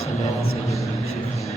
صلی اللہ سیدنا شیخنا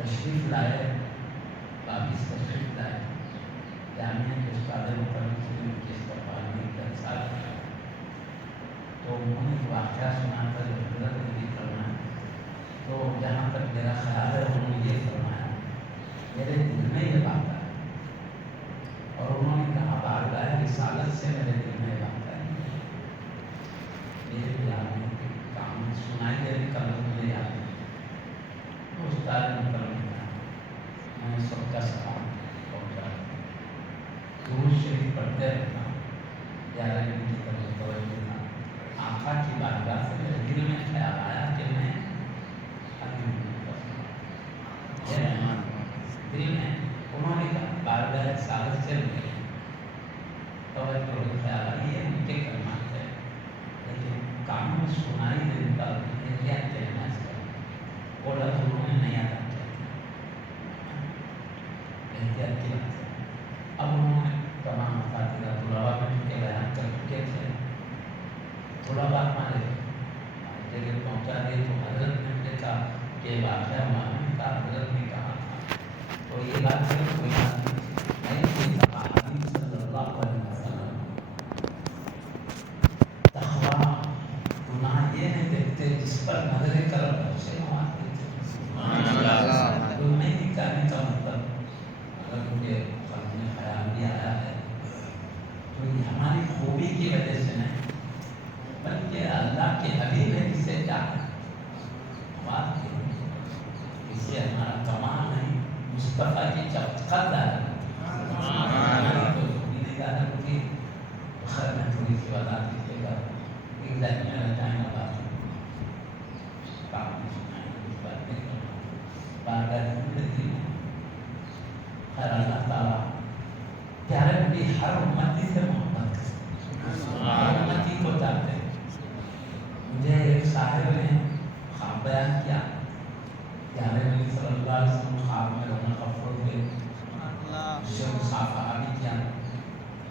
تشریف لائے واپس تشریف لائے جامعہ کے استاد مقرر کے استقبال میں جلسہ کیا تو انہوں نے واقعہ سنا کر حضرت نے بھی فرمایا تو جہاں تک میرا خیال ہے انہوں نے یہ فرمایا میرے دل میں یہ بات ہے اور انہوں نے کہا بارگاہ رسالت سے میرے دل میں بات ہے میرے خیال میں کام سنائی دے رہی کل مجھے یاد ہے تو استاد مقرر میں سب کا سلام پہنچا درود شریف پڑھتے رہنا 11 دن کی طرف توجہ دینا آقا کی بارگاہ سے میرے دل میں خیال آیا کہ میں دل میں انہوں نے کہا بارگاہ سالت سے ملے توجہ خیال آئی ہے ان کے کلمات ہے لیکن کام میں سنائی دینے کا احتیاط کہنا اس کا بولا تو انہوں نے نہیں آتا احتیاط کی بات ہے اب انہوں نے تمام مفاتیرہ طلباء میں ان کے بیان کر چکے تھے طلباء ہمارے جگہ پہنچا دیے تو حضرت نے مجھے کہا کہ واقعہ معلوم کا حضرت نے کہا تھا تو یہ بات ہے کوئی بات نہیں کوئی کہا حبیب صلی اللہ علیہ وسلم تقویٰ گناہ یہ نہیں دیکھتے جس پر نظر کرم اسے مواد دیتے تو نہیں دکھانے کا مطلب اگر مجھے خلق میں خیال بھی آیا ہے تو یہ ہماری خوبی کی وجہ سے نہیں بلکہ اللہ کے حبیب ہے جسے چاہتا بات اسے ہمارا کمال نہیں مصطفیٰ کی قدر ہے ہماری تو نگاہ ہوگی خیر میں تھوڑی سی وضاحت دیجیے گا ایک ذہن میں رہ جائیں گا بات کام نہیں سنائیں گے اس بات نہیں کرنا بارگاہ زندگی میں خیر اللہ تعالیٰ پیارے نبی ہر امتی سے محبت کرتے ہر امتی کو چاہتے ہیں مجھے ایک صاحب نے خواب بیان کیا پیارے نبی صلی اللہ علیہ وسلم خواب میں رونق افروز ہوئے اسے مصافحہ بھی کیا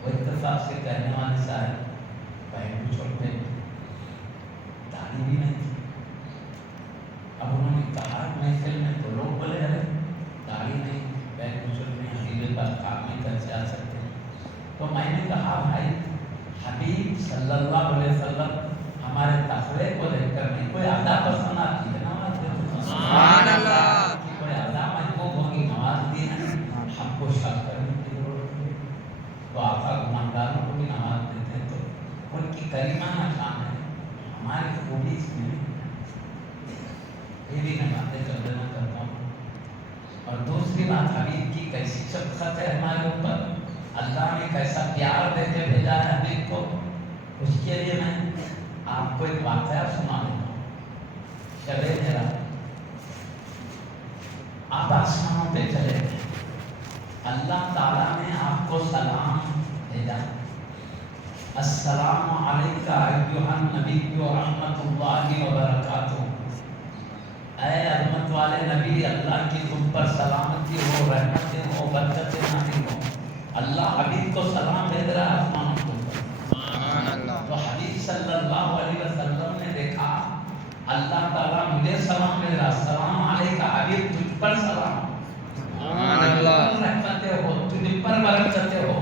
وہ اتفاق سے کہنے والے صاحب پہلو چھوٹے داڑھی بھی نہیں تھی اب انہوں نے کہا محفل میں تو لوگ بولے ارے داڑھی نہیں بیگ مسلم میں حبیب کا کام نہیں کر جا سکتے تو میں نے کہا بھائی حبیب صلی اللہ علیہ وسلم ہمارے تقوی کو دیکھ کر نہیں کوئی ادا پسند آتی ہے نا سبحان اللہ کوئی ادا محبوب ہوگی نماز دی ہم کو شک کرنے کی ضرورت ہے تو آقا گناہگاروں کو بھی نماز دیتے ہیں تو ان کی کریمانہ شان ہے ہماری خوبی اس میں یہ بھی میں باتیں کر دینا کرتا ہوں اور دوسری بات حبیب کی کیسی شفقت ہے ہمارے اوپر اللہ نے کیسا پیار دے کے بھیجا ہے حبیب کو اس کے لیے میں آپ کو ایک واقعہ سنا دیتا ہوں شب میرا آپ آپ آسمانوں پہ چلے گئے، اللہ تعالیٰ نے آپ کو سلام بھیجا، السلام علیکہ ایھا النبی ورحمۃ اللہ وبرکاتہ، اے رحمت والے نبی، اللہ کی تم پر سلامتی ہو، رحمتیں ہو، برکتیں نازل ہو۔ اللہ حبیب کو سلام بھیج رہا ہے آسمانوں کے اوپر۔ تو حبیب صلی اللہ علیہ وسلم نے دیکھا اللہ تعالیٰ مجھے سلام بھیج رہا، السلام علیکہ حبیب، تجھ پر سلام، تجھ پر رحمتیں ہو، تجھ پر برکتیں ہو۔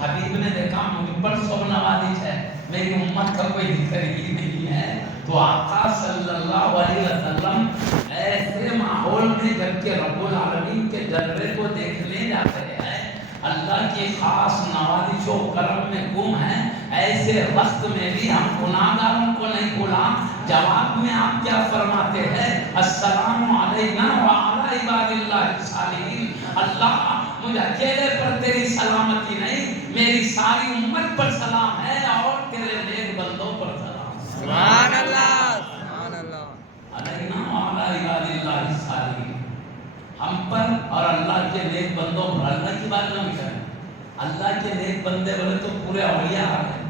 حبیب نے دیکھا مجھ پر سب نوازش ہے، میری امت کا کوئی ذکر ہی نہیں ہے۔ تو آقا صلی اللہ علیہ وسلم ایسے ماحول میں جبکہ رب العالمین کے جلوے کو دیکھنے جاتے ہیں، اللہ کی خاص نوازش و کرم میں گم ہیں، ایسے وقت میں بھی ہم گناہگاروں کو نہیں بھولا۔ جواب میں آپ کیا فرماتے ہیں؟ السلام علینا وعلی عباد اللہ الصالحین، اللہ مجھے اکیلے پر تیری سلامتی نہیں، میری ساری امت پر سلام ہے اور تیرے نیک بندوں پر سلام۔ سبحان اللہ، سبحان اللہ۔ علینا وعلی عباد اللہ الصالحین، ہم پر اور اللہ کے نیک بندوں پر۔ اللہ کی بات نہ کریں، اللہ کے نیک بندے بولے تو پورے اولیاء آ گئے،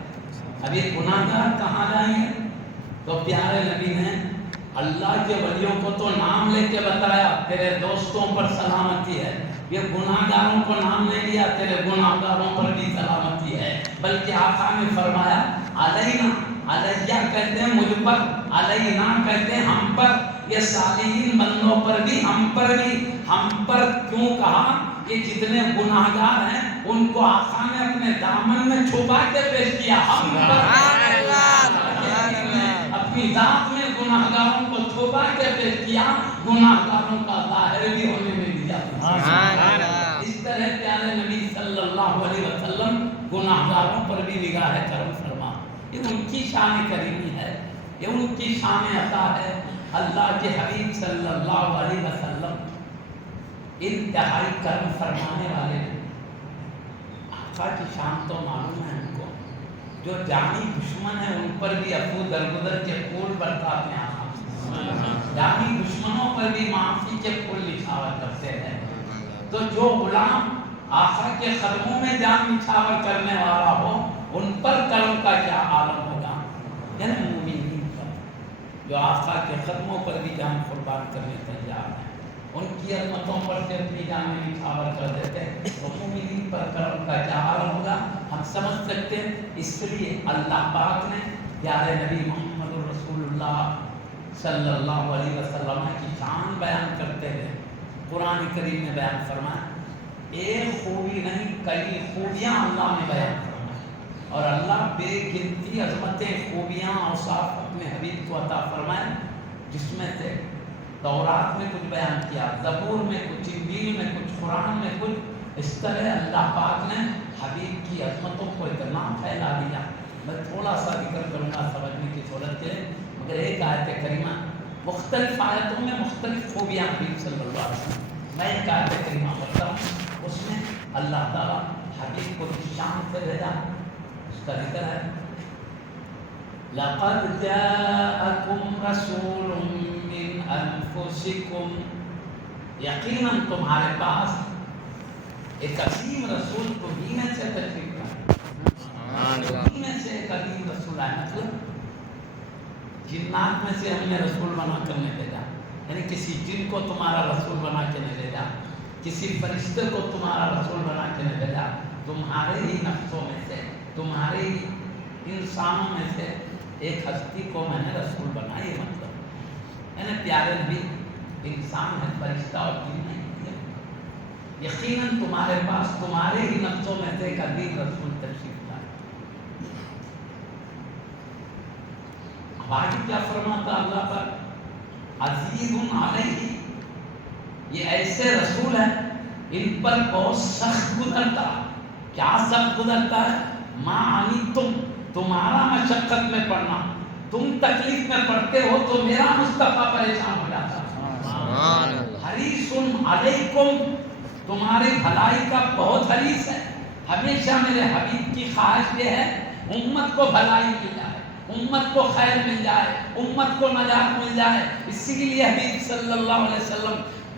اب یہ گناہگار کہاں جائیں گے؟ تو پیارے نبی نے اللہ کے ولیوں کو تو نام لے کے بتایا، تیرے دوستوں پر سلامتی ہے، یہ گناہگاروں کو نام نہیں لیا، تیرے گناہگاروں پر بھی سلامتی ہے، بلکہ آقا نے فرمایا علینا، علیہ کہتے ہیں مجھ پر، علینا کہتے ہیں ہم پر، یہ صالحین بندوں پر بھی، ہم پر بھی۔ ہم پر کیوں کہا؟ یہ جتنے گناہگار ہیں ان کو آقا نے اپنے دامن میں چھپا کے پیش کیا، ہم پر اپنی ذات میں گناہگاروں کو چھپا کے پیش کیا، گناہگاروں کا ظاہر بھی ہونے نہیں دیا۔ اس طرح پیارے نبی صلی اللہ علیہ وسلم گناہگاروں پر بھی نگاہ کرم فرما۔ یہ ان کی شان کریمی ہے، یہ ان کی شان عطا ہے۔ اللہ کے حبیب صلی اللہ علیہ وسلم انتہائی کرم فرمانے والے ہیں۔ آقا کی شان تو معلوم ہے ان کو، جو جانی دشمن ہے ان پر بھی عفو درگزر کے پھول برساتے ہیں آقا، جانی دشمنوں پر بھی معافی کے پھول نچھاور کرتے ہیں۔ تو جو غلام آقا کے قدموں میں جان نچھاور کرنے والا ہو، ان پر کرم کا کیا عالم ہوگا؟ یعنی مومنین پر جو آقا کے قدموں پر بھی جان قربان کرنے تیار ہیں، ان کی عظمتوں پر سے اپنی جان نچھاور کر دیتے ہیں، تو مومنین پر کرم کا کیا عالم ہوگا ہم سمجھ سکتے ہیں۔ اس لیے اللہ پاک نے پیارے نبی محمد رسول اللہ صلی اللہ علیہ وسلم کی شان بیان کرتے ہیں، قرآن کریم میں بیان فرمایا، ایک خوبی نہیں کئی خوبیاں اللہ نے بیان فرمائی، اور اللہ بے گنتی عظمتیں، خوبیاں، اوصاف اپنے حبیب کو عطا فرمائے، جس میں سے تورات میں کچھ بیان کیا، زبور میں کچھ، انجیل میں کچھ، قرآن میں کچھ۔ اس طرح اللہ پاک نے حبیب کی عظمتوں کو اتنا پھیلا دیا۔ میں تھوڑا سا ذکر کروں گا سمجھنے کی صورت کے، مگر ایک آیت کریمہ، مختلف آیتوں میں مختلف خوبیاں حبیب صلی اللہ علیہ وسلم، میں ایک آیت کریمہ پڑھتا ہوں، اس میں اللہ تعالیٰ حبیب کو کس شان سے بھیجا، اس کا ذکر ہے، لَقَدْ جَاءَكُمْ رَسُولٌ مِّنْ أَنفُسِكُمْ، یقیناً تمہارے پاس ایک عظیم رسول تمہیں میں سے تشریف لائے، تمہیں میں سے ایک عظیم رسول آئے، مطلب جنات میں سے ہم نے رسول بنا کر نہیں بھیجا، یعنی کسی جن کو تمہارا رسول بنا کے نہیں بھیجا، کسی فرشتے کو تمہارا رسول بنا کے نہیں بھیجا، تمہارے ہی نفسوں میں سے، تمہارے ہی انسانوں میں سے ایک ہستی کو میں نے رسول بنا۔ یہ مطلب یعنی پیارے نبی انسان ہے، فرشتہ اور جن نہیں، یقیناً تمہارے پاس تمہارے ہی نفسوں میں سے ایک عظیم رسول تشریف لائے۔ اب آگے کیا فرماتا اللہ پر، عزیز علیہ، یہ ایسے رسول ہیں ان پر بہت سخت گزرتا ہے۔ کیا سخت گزرتا ہے؟ ما عنتم، تمہارا مشقت میں پڑنا، تم تکلیف میں پڑتے ہو تو میرا مصطفیٰ پریشان ہو جاتا ہے۔ حریص علیکم، تمہاری بھلائی کا بہت حریص ہے، ہمیشہ میرے حبیب کی خواہش یہ ہے امت کو بھلائی مل جائے، امت کو خیر مل جائے، امت کو نجات مل جائے۔ اسی لیے حبیب صلی اللہ علیہ وسلم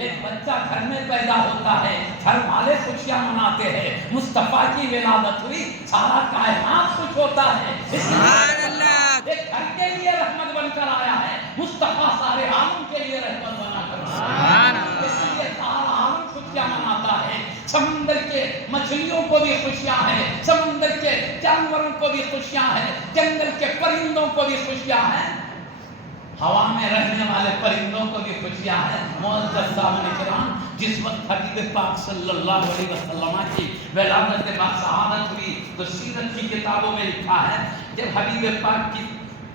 ایک بچہ گھر میں پیدا ہوتا ہے، گھر والے خوشیاں مناتے ہیں، مصطفیٰ کی ولادت ہوئی، سارا کائنات خوش ہوتا ہے۔ سبحان اللہ۔ ایک گھر کے لیے رحمت بن کر آیا ہے، مصطفیٰ سارے عالم کے لیے رحمت بنا کر آیا ہے، اس لیے سارا عالم خوشیاں مناتا ہے۔ سمندر کے مچھلیوں کو بھی خوشیاں ہیں، سمندر کے جانوروں کو بھی خوشیاں ہیں، جنگل کے پرندوں کو بھی خوشیاں ہیں، ہوا میں رہنے والے پرندوں کو بھی خوشیاں ہیں۔ معزز سامعین کرام، جس وقت حبیب پاک صلی اللہ علیہ وسلم کی ولادت کے بعد شہادت ہوئی تو سیرت کی کتابوں میں لکھا ہے جب حبیب پاک کی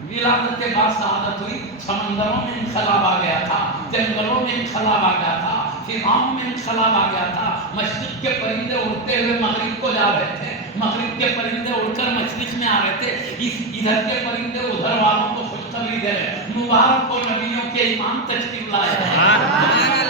ولادت کے بعد شہادت ہوئی، سمندروں میں انقلاب آ گیا تھا، جنگلوں میں انقلاب آ گیا تھا، فضاؤں میں انقلاب آ گیا تھا، مشرق کے پرندے اڑتے ہوئے مغرب کو جا رہے تھے، مغرب کے پرندے اڑ کر مشرق میں آ رہے تھے، ادھر کے پرندے ادھر والوں کو خوشخبری دے رہے، مبارک ہو نبیوں کے امام تشریف لائے ہیں،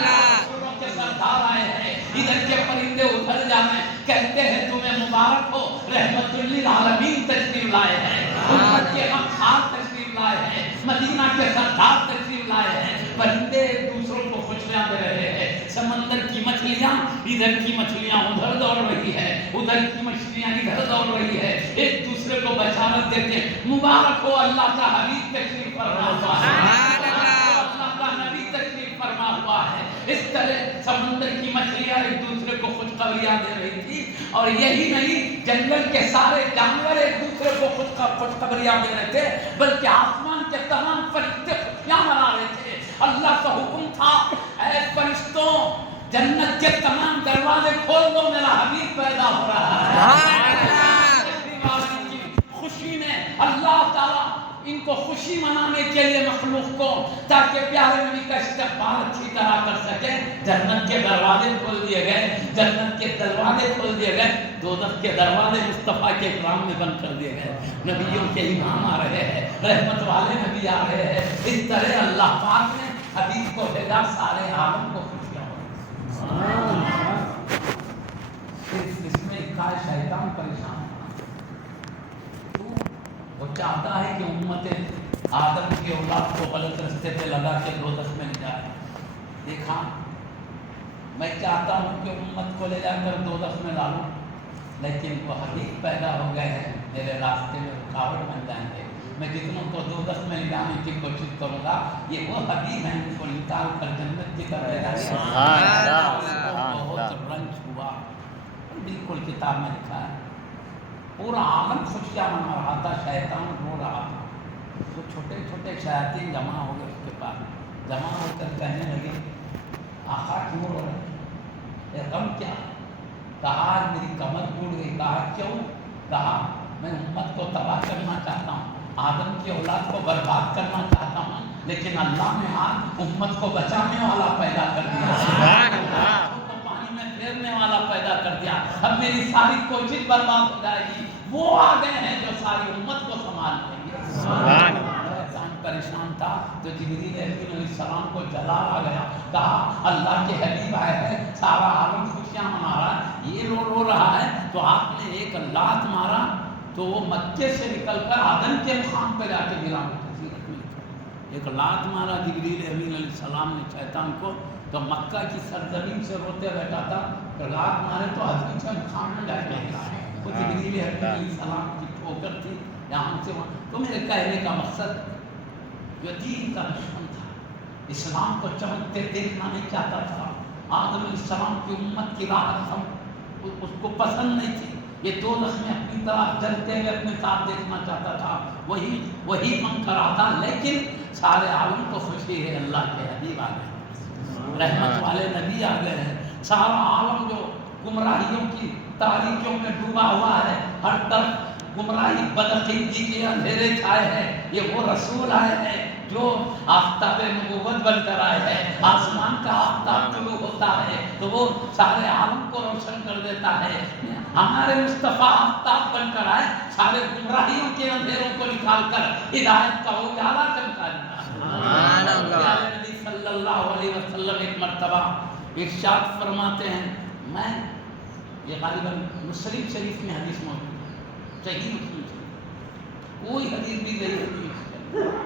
رسولوں کے سردار آئے ہیں، ادھر کے پرندے ادھر جا رہے ہیں، کہتے ہیں تمہیں مبارک ہو، رحمت للعالمین تشریف لائے ہیں، امت کے مختار تشریف لائے ہیں، مدینہ کے سردار تشریف لائے ہیں، پرندے ایک دوسروں کو خوشیاں دے رہے ہیں، سمندر کی مچھلیاں ادھر کی مچھلیاں ادھر دوڑ رہی ہے، ادھر کی مچھلیاں ادھر دوڑ رہی ہے، ایک دوسرے کو بشارت دیتے مبارک ہو اللہ کا حبیب تشریف فرما ہوا ہے، اللہ کا نبی تشریف فرما ہوا ہے۔ اس طرح سمندر کی مچھلیاں ایک دوسرے کو خوشخبریاں دے رہی تھی، اور یہی نہیں جنگل کے سارے جانور ایک دوسرے کو خوشخبریاں دے رہے تھے، بلکہ آسمان کے تمام فرشتے خوشیاں منا رہے تھے۔ اللہ کا حکم تھا اے فرشتوں جنت کے تمام دروازے کھول دو، میرا حبیب پیدا ہو رہا ہے۔ خوشی میں اللہ تعالیٰ ان کو خوشی منانے کے لیے مخلوق کو، تاکہ پیارے نبی کا استقبال اچھی طرح کر سکے، جنت کے دروازے کھول دیے گئے، جنت کے دروازے کھول دیے گئے، دوزخ کے دروازے مصطفیٰ کے اکرام میں بند کر دیے گئے، نبیوں کے امام آ رہے ہیں، رحمت والے نبی آ رہے ہیں۔ اس طرح اللہ پاک نے حبیب کو بھیجا، سارے عالم کو خوشیاں ہو۔ اس میں کا شیطان پریشان، وہ چاہتا ہے کہ امت آدم کی اولاد کو غلط رستے پہ لگا کے دوزخ میں لے جائے۔ دیکھا میں چاہتا ہوں کہ امت کو لے جا کر دوزخ میں ڈالوں، لیکن وہ حبیب پیدا ہو گئے ہیں، میرے راستے میں رکاوٹ بن جائیں گے، میں جتنوں کو دوزخ میں لے جانے کی کوشش کروں گا، یہ وہ حبیب ہیں ان کو نکال کر جنت کی طرف لے جائیں گے۔ بہت رنج ہوا، بالکل کتاب میں لکھا ہے، پورا عالم خوشیاں منا رہا تھا، شیطان رو رہا تھا، تو چھوٹے چھوٹے شیاطین جمع ہو گئے اس کے پاس، جمع ہو کر کہنے لگے آقا کیوں رو رہے، غم کیا؟ کہا میری کمر ٹوٹ گئی۔ کہا کیوں؟ کہا میں امت کو تباہ کرنا چاہتا ہوں، آدم کی اولاد کو برباد کرنا چاہتا ہوں، لیکن اللہ نے آج امت کو بچانے والا پیدا کر دیا، پانی میں پھیرنے والا پیدا کر دیا، اب میری ساری کوشش برباد ہو جائے گی، وہ آ گئے ہیں جو ساری امت کو سنبھال لیں گے۔ پریشان تھا تو جبریل علیہ السلام کو جلال آ گیا، کہا اللہ کے حبیب آئے ہیں، سارا عالم خوشیاں منا رہا ہے، یہ رو رہا ہے، تو آپ نے ایک لات مارا تو وہ مکے سے نکل کر آدم کے مقام پہ جا کے گرا۔ ایک لات مارا جبریل علیہ السلام نے شیطان کو، تو مکہ کی سرزمین سے روتے بیٹھا تھا، تو لات مارے تو آدم کے مقام میں جا کے گرا۔ وہ جبریل علیہ السلام کی ٹھوکر تھی یہاں سے وہاں۔ تو میرے کہنے کا مقصد جو دین کا دشمن تھا، اسلام کو چمکتے دیکھنا نہیں چاہتا تھا، آدم علیہ السلام کی امت کی راحت ہم اس کو پسند نہیں تھی، یہ دوزخ میں اپنی طرح جلتے ہوئے اپنے ساتھ دیکھنا چاہتا تھا، وہی من کر رہا تھا، لیکن سارے عالم کو خوشی ہے اللہ کے حبیب آ گئے، رحمت والے نبی آ گئے ہیں، سارا عالم جو گمراہیوں کی تاریکیوں میں ڈوبا ہوا ہے، ہر طرف گمراہی بدعقیدگی کے اندھیرے چھائے ہیں، یہ وہ رسول آئے ہیں جو آفتاب نبوت بن کر آئے ہیں، آسمان کا آفتاب طلوع ہوتا ہے تو وہ سارے عالم کو روشن کر دیتا ہے، ہمارے مصطفیٰ آفتاب بن کر آئے، سارے گمراہیوں کے اندھیروں کو نکال کر ہدایت کا اجالا چمکا دیتا ہے۔ نبی صلی اللہ علیہ وسلم ایک مرتبہ ارشاد فرماتے ہیں، میں یہ غالباً مسلم شریف میں حدیث موجود ہے، صحیح مسلم شریف، کوئی حدیث بھی نہیں ہے،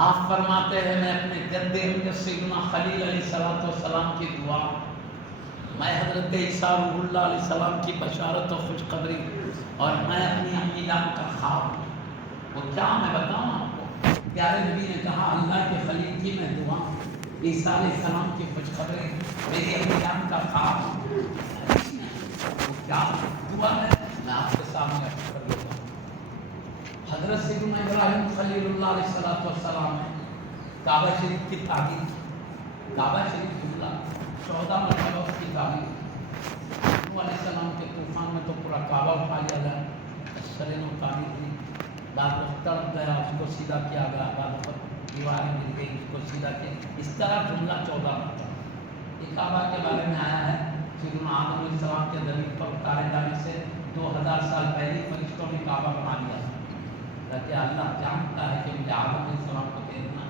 آپ فرماتے ہیں میں اپنے جد امجد سیدنا خلیل علیہ السلام کی دعا، میں حضرت عیسیٰ روح اللہ علیہ السلام کی بشارت و خوشخبری، اور میں اپنی امی جان کا خواب، وہ کیا میں بتاؤں آپ کو؟ پیارے نبی نے کہا اللہ کے خلیل کی میں دعا، عیسیٰ علیہ السلام کی خوشخبری، میری امی جان کا خواب، وہ کیا دعا ہے میں آپ کے سامنے عرض کر لیتا ہوں۔ حضرت سیدنا ابراہیم خلیل اللہ علیہ السلام نے کعبہ شریف کی تعمیر کی، کعبہ شریف جملہ 14 مرتبہ اس کی تعمیر کی۔ نوح علیہ السلام کے طوفان میں تو پورا کعبہ اٹھا لیا گیا، اشرے نے تعمیر کی، بعد وقت تڑپ گیا اس کو سیدھا کیا گیا، بعد وقت دیواریں مل گئی اس کو سیدھا کیا، اس طرح جملہ 14 مرتبہ۔ یہ کعبہ کے بارے میں آیا ہے سیدنا آدم علیہ السلام کے زمین پر اتارے جانے سے 2000 سال پہلے فرشتوں نے کعبہ بنا لیا تاکہ اللہ جانتا ہے کہ مجھے آدم علیہ السلام کو دینا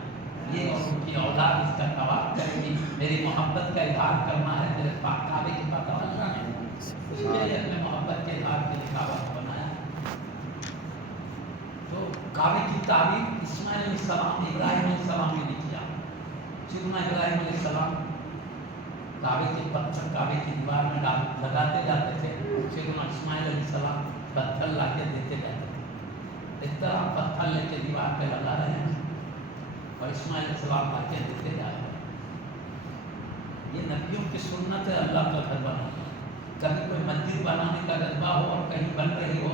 یہ اور ان کی اولاد اس کا طواف کرے گی، میری محبت کا اظہار کرنا ہے میرے پاک کعبے کی بات اللہ نے اس کے لیے اپنے محبت کے اظہار کے لیے کعبہ بنایا۔ تو کعبے کی تعمیر اسماعیل علیہ السلام ابراہیم علیہ السلام نے نہیں کیا۔ سیدنا ابراہیم علیہ السلام کعبے کے پتھر کعبے کی دیوار میں لگاتے جاتے تھے، سیدنا اسماعیل علیہ السلام پتھر لا کے دیتے جاتے تھے، اس طرح پتھر لے کے دیوار پہ لگا رہے ہیں اور اسماعیل علیہ السلام لا کے دیتے جا رہے ہیں۔ یہ نبیوں کی سنت ہے اللہ کا گھر بنانا۔ کبھی کوئی مسجد بنانے کا جذبہ ہو اور کہیں بن رہی ہو،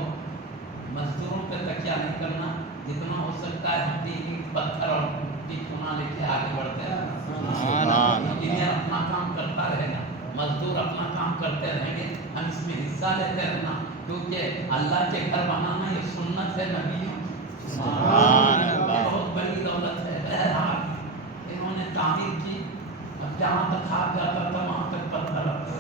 مزدوروں پہ تکیہ نہیں کرنا، جتنا ہو سکتا ہے ہم بھی اینٹ پتھر اور مٹی چونا لے کے آگے بڑھتے ہیں۔ انجینئر اپنا کام کرتا رہے گا، مزدور اپنا کام کرتے رہیں گے، ہم اس میں حصہ لیتے رہنا، کیونکہ اللہ کے گھر بنانا یہ سنت ہے نبیوں، بہت بڑی دولت ہے۔ بہرحال انہوں نے تعمیر کی، اب جہاں تک ہاتھ جاتا تھا وہاں تک پتھر رکھتے،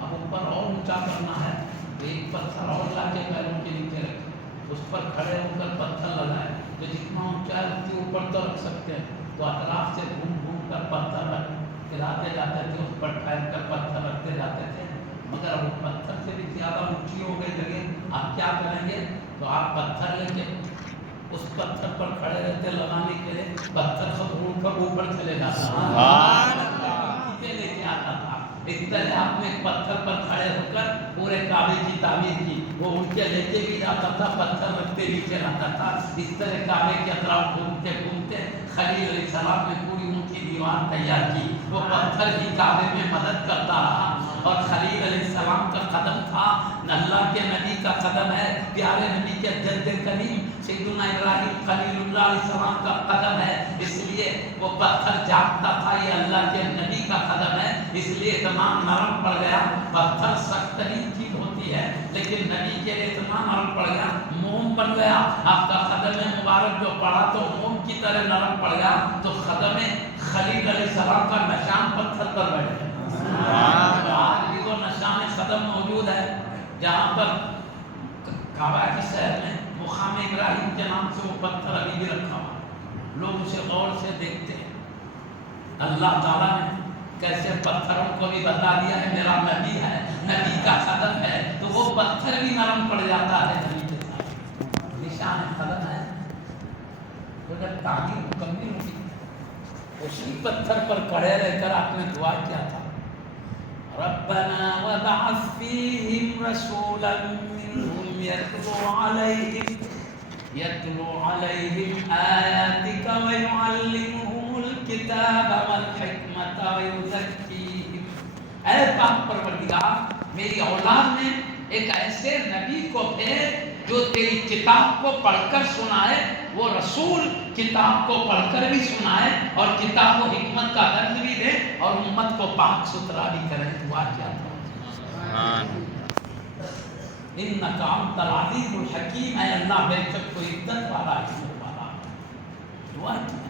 اب اوپر اور اونچا کرنا ہے تو ایک پتھر اور لا کے پیروں کے نیچے رکھے، اس پر کھڑے ہو کر پتھر لگائے، تو جتنا اونچا ہے اس کے اوپر تو رکھ سکتے ہیں، تو اطراف سے گھوم گھوم کر پتھر گراتے جاتے تھے، اس پر ٹھہر کر پتھر رکھتے جاتے تھے، مگر وہ پتھر سے بھی زیادہ اونچی ہو گئی جگہ، آپ کیا کریں گے؟ تو آپ پتھر لے کے اس پتھر پر کھڑے رہتے لگانے کے لیے، پتھر سے اڑ کر اوپر چلے جاتا نیچے لے کے آتا تھا۔ اس طرح آپ نے ایک پتھر پر کھڑے ہو کر پورے کعبے کی تعمیر کی، وہ اڑ کے لے کے بھی جاتا تھا، پتھر رکھتے نیچے لاتا تھا، اس طرح کعبے کے اطراف گھومتے گھومتے خلیل علیہ السلام نے پوری اونچی دیوار تیار کی، وہ پتھر ہی کعبے میں مدد کرتا رہا، اور خلیل علیہ السلام کا قدم تھا، اللہ کے نبی کا قدم ہے، پیارے نبی کے جد کریم سیدنا ابراہیم خلیل اللہ علیہ السلام کا قدم ہے، اس لیے وہ پتھر جانتا تھا یہ اللہ کے نبی کا قدم ہے، اس لیے اتنا نرم پڑ گیا۔ پتھر سخت ترین چیز ہوتی ہے لیکن نبی کے لیے اتنا نرم پڑ گیا، موم بن گیا۔ آپ کا قدم مبارک جو پڑا تو موم کی طرح نرم پڑ گیا، تو قدم خلیل علیہ السلام کا نشان پتھر پر بیٹھ گیا۔ آج بھی وہ نشان قدم موجود ہے، جہاں پر کعبہ کی شہر میں مقام ابراہیم کے نام سے وہ پتھر ابھی بھی رکھا ہوا، لوگ اسے غور سے دیکھتے ہیں۔ اللہ تعالیٰ نے کیسے پتھروں کو بھی بتا دیا ہے میرا نبی ہے، نبی کا قدم ہے، تو وہ پتھر بھی نرم پڑ جاتا ہے نبی کے ساتھ، نشان قدم ہے۔ تو جب تعمیر مکمل ہوئی اسی پتھر پر کھڑے رہ کر آپ نے دعا کیا تھا، ربنا وابعث فیہم رسولا منہم یتلو علیہم آیاتک ویعلمہم الکتاب والحکمت ویزکیہم۔ اے پاک پروردگار، میری اولاد میں ایک ایسے نبی کو بھیج جو تیری کتاب کو پڑھ کر سنائے، وہ رسول کتاب کو پڑھ کر بھی سنائے اور کتاب و حکمت کا درس بھی دے اور امت کو پاک ستھرا بھی کرے۔ دعا کیا تھا، انک انت العزیز الحکیم، اے اللہ بے شک کوئی عزت والا حکمت والا۔ دعا کیا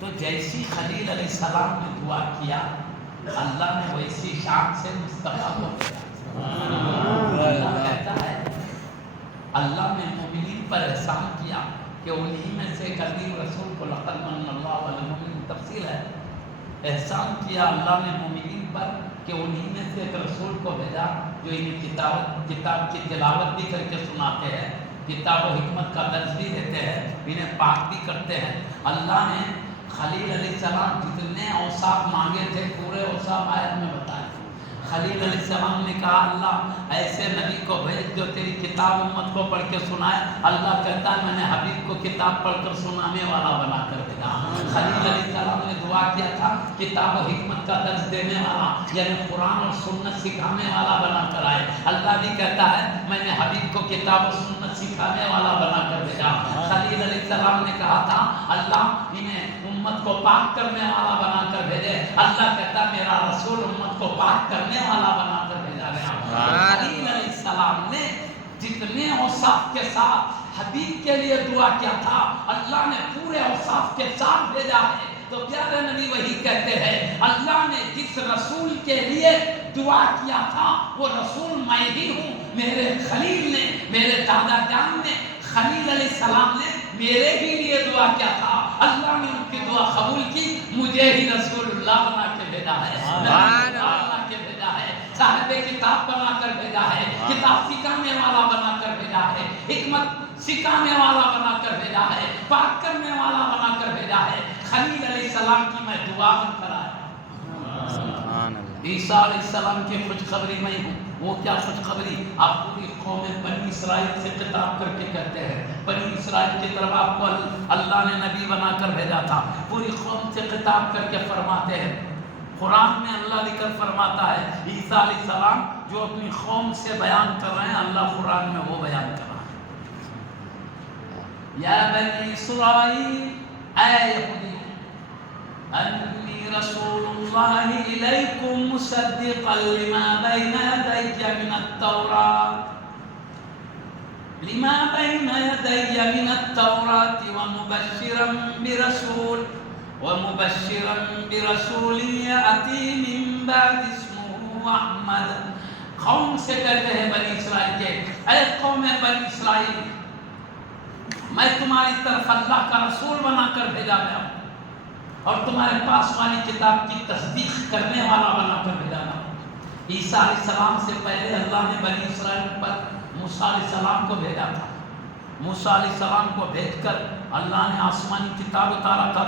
تو جیسی خلیل علیہ السلام نے دعا کیا، اللہ نے ویسی شان سے مصطفیٰ کو بھیجا۔ اللہ کہتا ہے اللہ نے مومنین پر احسان کیا کہ انہی میں سے ایک عظیم رسول کو لقد من اللہ علی المؤمنین تفصیل ہے، احسان کیا اللہ نے مومنین پر کہ انہی میں سے ایک رسول کو بھیجا جو انہیں کتاب کی تلاوت بھی کر کے سناتے ہیں کتاب و حکمت کا درس بھی دیتے ہیں، انہیں پاک بھی کرتے ہیں۔ اللہ نے خلیل علیہ السلام جتنے اوصاف مانگے تھے پورے اوصاف آیت میں بتائے۔ خلیل علیہ السلام نے کہا اللہ ایسے نبی کو بھیج جو تیری کتاب امت کو پڑھ کے سنائے۔ اللہ کہتا ہے میں نے حبیب کو کتاب پڑھ کر سنانے والا بنا کر بھیجا۔ خلیل علیہ السلام نے دعا کیا تھا کتاب و حکمت کا درس دینے والا یعنی قرآن اور سنت سکھانے والا بنا کر آئے۔ اللہ بھی کہتا ہے میں نے حبیب کو کتاب و سنت سکھانے والا بنا کر بھیجا۔ خلیل علیہ السلام نے کہا تھا اللہ انہیں امت کو پاک کرنے والا بنا کر بھیجے۔ اللہ کہتا میرا رسول امت کو پاک کرنے والا بنا کر بھیجا گیا۔ خلیل علیہ السلام نے جتنے اوصاف کے ساتھ حبیب کے لیے دعا کیا تھا اللہ نے پورے اوصاف کے ساتھ بھیجا ہے۔ تو پیارے نبی وہی کہتے ہیں اللہ نے جس رسول کے لیے دعا کیا تھا وہ رسول میں ہی ہوں۔ میرے خلیل نے میرے دادا جان نے خلیل علیہ السلام نے میرے ہی لیے دعا کیا تھا، اللہ نے ان کی دعا قبول کی، مجھے ہی رسول اللہ بنا کے بھیجا ہے، بنا کے بھیجا ہے، صاحب کتاب بنا کر بھیجا ہے، کتاب سکھانے والا بنا کر بھیجا ہے، حکمت سکھانے والا بنا کر بھیجا ہے، پاک کرنے والا بنا کر بھیجا ہے۔ خلیل علیہ السلام کی میں دعا بن کر آیا۔ عیسیٰ علیہ السلام کی خوشخبری میں ہوں۔ وہ کیا خوشخبری؟ آپ پوری قوم بنی اسرائیل سے خطاب کر کے کہتے ہیں، بنی اسرائیل کی طرف آپ کو اللہ نے نبی بنا کر بھیجا تھا، پوری قوم سے خطاب کر کے فرماتے ہیں۔ قرآن میں اللہ لکھ کر فرماتا ہے عیسیٰ علیہ السلام جو اپنی قوم سے بیان کر رہے ہیں اللہ قرآن میں وہ بیان کر رہا ہے۔ یا بنی اسرائیل اے یہودی انی رسول اللہ الیکم مصدقا لما بین یدی من التوراۃ ومبشرا برسول یأتی من بعد اسمہ احمد۔ قوم سے کہتے ہیں بنی اسرائیل کے اے قوم بنی اسرائیل میں تمہاری طرف اللہ کا رسول بنا کر بھیجا گیا ہوں اور تمہارے پاس والی کتاب کی تصدیق کرنے والا بنا کر بھیجا گیا ہوں۔ عیسیٰ علیہ السلام سے پہلے اللہ نے بنی اسرائیل پر موسیٰ علیہ السلام کو بھیجا تھا۔ موسیٰ علیہ السلام کو بھیج کر اللہ نے آسمانی کتاب اتارا تھا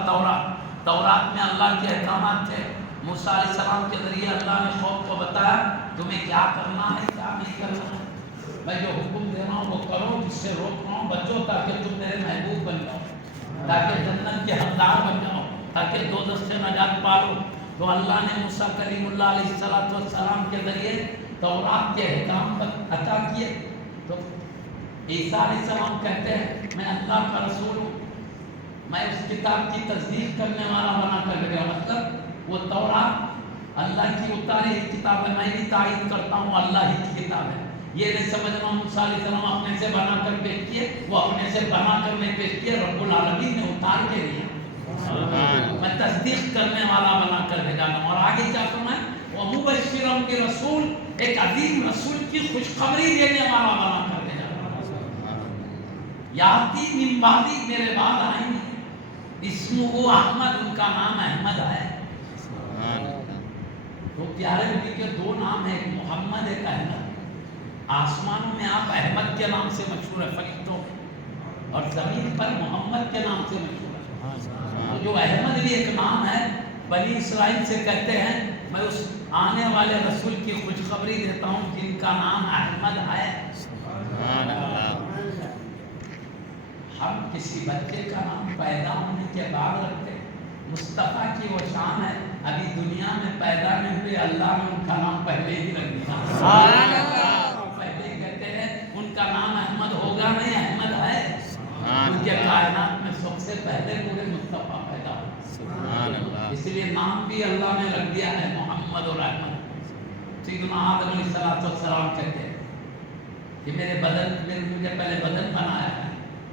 تورات میں اللہ کے احکامات تھے۔ موسیٰ علیہ السلام کے ذریعے اللہ نے قوم کو بتایا تمہیں کیا کرنا ہے کیا نہیں کرنا ہے، میں جو حکم دے رہا ہوں وہ کرو، جس سے روک رہا ہوں بچو تاکہ تم میرے محبوب بن جاؤ، تاکہ جنت کے حقدار بن جاؤ، تاکہ دوزخ سے نجات پالو۔ تو اللہ نے موسیٰ کلیم اللہ علیہ السلام کے ذریعے تورات کے احکام عطا کیے۔ تو عیسیٰ علیہ السلام کہتے ہیں میں اللہ کا رسول ہوں، میں اس کتاب کی تصدیق کرنے والا بنا کر گیا، مطلب وہ تورات اللہ کی اتاری ہوئی کتاب ہے، میں بھی تائید کرتا ہوں اللہ ہی کی کتاب ہے۔ یہ نہیں سمجھنا موسیٰ علیہ السلام اپنے سے بنا کر پیش کیے، وہ اپنے سے بنا کر نہیں پیش کیے، رب العالمین نے اتار کے دیا۔ میں تصدیق کرنے والا بنا کر بھیجا ہوں۔ اور آگے کیا فرمایا وَمُبَشِّرًا بِرَسُولٍ، ایک عظیم رسول کی خوشخبری دینے والا بنا کر بھیجا ہوں۔ یاتی من بعدی، میرے بعد آئیں گے، اسمہ احمد، ان کا نام احمد ہے۔ تو پیارے نبی کے دو نام ہیں، ایک محمد ایک احمد۔ آسمانوں میں آپ احمد کے نام سے مشہور ہے فرشتوں، اور زمین پر محمد کے نام سے مشہور ہے۔ تو جو احمد بھی ایک نام ہے، بنی اسرائیل سے کہتے ہیں میں اس آنے والے رسول کی خوشخبری دیتا ہوں جن کا نام احمد ہے۔ ہم کسی بچے کا نام پیدا ہونے کے بعد رکھتے ہیں، مصطفیٰ کی وہ شان ہے، ابھی دنیا میں پیدا نہیں ہوئے اللہ نے ان کا نام پہلے ہی رکھ دیا۔ پہلے کہتے ہیں ان کا نام احمد ہوگا نہیں، احمد ہے، ان کے کائنات میں سب سے پہلے پورے مصطفیٰ پیدا ہو، اس لیے نام بھی اللہ نے رکھ دیا ہے محمد اور احمد۔ سیدنا آدم علیہ السلام کہتے ہیں کہ میرے بدن میں مجھے پہلے بدن بنایا ہے،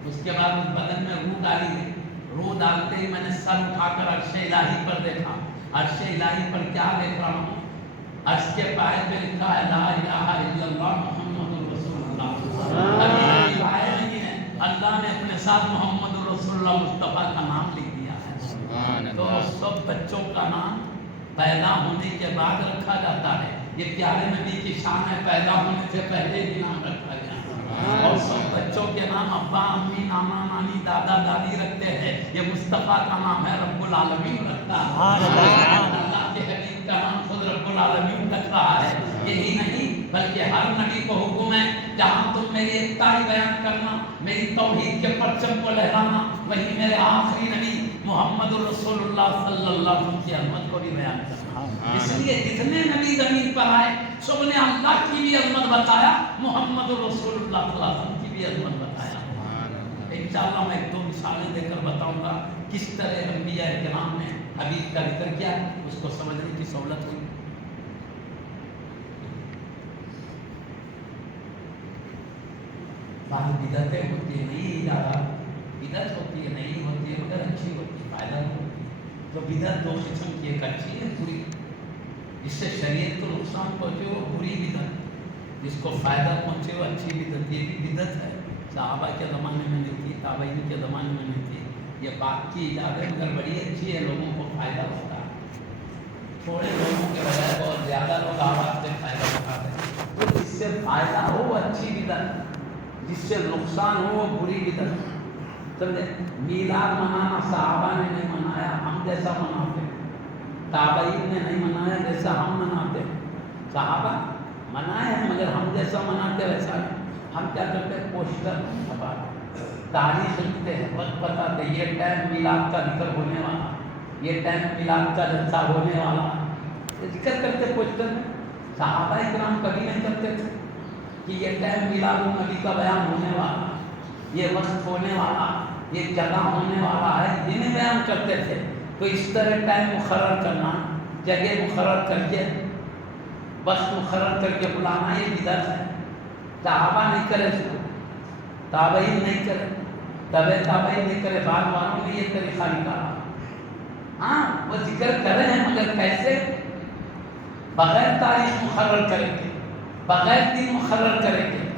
اس کے بعد اس بدن میں روح ڈالی ہے، روح ڈالتے ہی میں نے سر اٹھا کر عرش الہی پر دیکھا۔ عرش الہی پر کیا دیکھ رہا ہوں؟ عرش کے پائے پہ لکھا ہے لا الہ الا اللہ محمد رسول اللہ۔ ابھی آئے نہیں ہے، اللہ نے اپنے ساتھ محمد رسول اللہ مصطفیٰ کا نام لکھ دیا ہے۔ تو سب بچوں کا نام پیدا ہونے کے بعد رکھا جاتا ہے، یہ پیارے نبی کی شان ہے، پیدا ہونے سے پہلے ہی نام رکھا گیا، اور سب بچوں کے نام ابا امی نانا نانی دادا دادی رکھتے ہیں، یہ مصطفیٰ کا نام ہے، رب العالمین رکھتا ہے۔ اللہ کے حبیب کا نام خود رب العالمین رکھ رہا ہے۔ یہی نہیں بلکہ ہر نبی کو حکم ہے جہاں تم میری اتحاد بیان کرنا، میری توحید کے پرچم کو لہرانا، وہی میرے آخری نبی محمد رسول اللہ صلی اللہ علیہ وسلم کی عظمت کو بھی بیان کرنا۔ اس لیے جتنے نبی زمین پر آئے سب نے اللہ کی بھی عظمت بتایا، محمد رسول اللہ صلی اللہ علیہ وسلم کی بھی عظمت بتایا۔ انشاءاللہ میں 2 مثالیں دے کر بتاؤں گا کس طرح انبیاء کرام نے حبیب کا ذکر کیا، اس کو سمجھنے کی سہولت ہوئی۔ بعض بدعتیں ہوتی ہیں، نہیں ایجادات، بدعت ہوتی ہے، نہیں ہوتی ہے مگر اچھی ہوتی ہے، فائدہ ہوتی ہے۔ تو بدعت 2 قسم کی، ایک اچھی ہے بری، جس سے شریعت کو نقصان پہنچے وہ بری بدعت، جس کو فائدہ پہنچے وہ اچھی بدعت، یہ بھی بدعت ہے۔ صحابہ کے زمانے میں نہیں تھی، تابعین کے زمانے میں نہیں تھی، یہ بات کی اجازت مگر بڑی اچھی ہے، لوگوں کو فائدہ ہوتا ہے۔ تھوڑے لوگوں کے بجائے بہت زیادہ لوگ آواز سے فائدہ اٹھاتے ہیں، تو جس سے فائدہ ہو وہ اچھی بدعت، جس سے نقصان ہو وہ بری بدعت۔ سمجھے؟ میلاد منانا صحابہ نے نہیں منایا، ہم جیسا مناتے، تابعین نے نہیں منایا جیسا ہم مناتے، صحابہ منائے ہیں مگر ہم جیسا مناتے ویسا نہیں۔ ہم کیا کرتے ہیں؟ پوسٹر چھپاتے، تاریخ لکھتے ہیں، وقت بتاتے، یہ ٹائم میلاد کا ذکر ہونے والا، یہ ٹائم میلاد کا جلسہ ہونے والا، یہ ذکر کرتے پوسٹر میں۔ صحابہ کرام کبھی نہیں کرتے تھے کہ یہ ٹائم میلاد النبی کا بیان ہونے والا، یہ وقت ہونے والا، یہ جگہ ہونے والا ہے، یہ نہیں بیان کرتے تھے۔ تو اس طرح ٹائم مقرر کرنا، جگہ مقرر کر کے، وقت مقرر کر کے بلانا، یہ بدعت ہے۔ صحابہ نہیں کرے، تابعین نہیں کرے، تابعین نہیں کرے، بعد والوں نے یہ طریقہ نکالا۔ ہاں وہ ذکر کر رہے ہیں مگر کیسے؟ بغیر تاریخ مقرر کریں گے، بغیر دن مقرر کریں گے،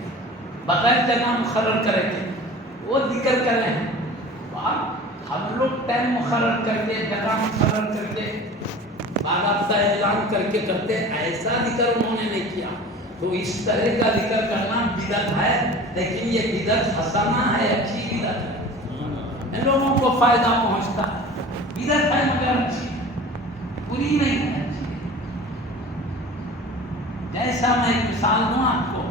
بغیر جگہ مقرر کریں گے، وہ ذکر کر رہے ہیں۔ ہم لوگ ٹائم مقرر کر کے، جگہ مقرر کر کے، باضابطہ اعلان کر کے کرتے، ایسا ذکر انہوں نے نہیں کیا۔ تو اس طرح کا ذکر کرنا بدعت ہے، لیکن یہ بدعت حسنہ ہے، اچھی بدعت ہے، ان لوگوں کو فائدہ پہنچتا ہے، بدعت ہے مگر اچھی، بری نہیں ہے، اچھی ہے۔ جیسا میں ایک مثال دوں آپ کو،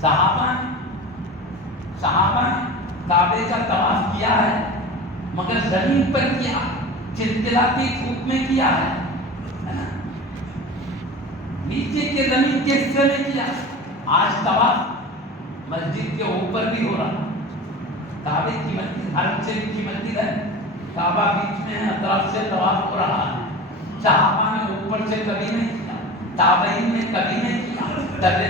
صحابہ نے کعبے کا طواف کیا ہے مگر زمین پر کیا، چلچلاتی دھوپ میں کیا ہے، نیچے کے زمین کے حصے میں کیا۔ آج طواف مسجد کے اوپر بھی ہو رہا، کعبے کی مسجد، حرم شریف کی مسجد ہے، کعبہ بیچ میں ہے، اطراف سے طواف ہو رہا ہے۔ صحابہ نے اوپر سے کبھی نہیں کیا، تابعین نے کبھی نہیں کیا،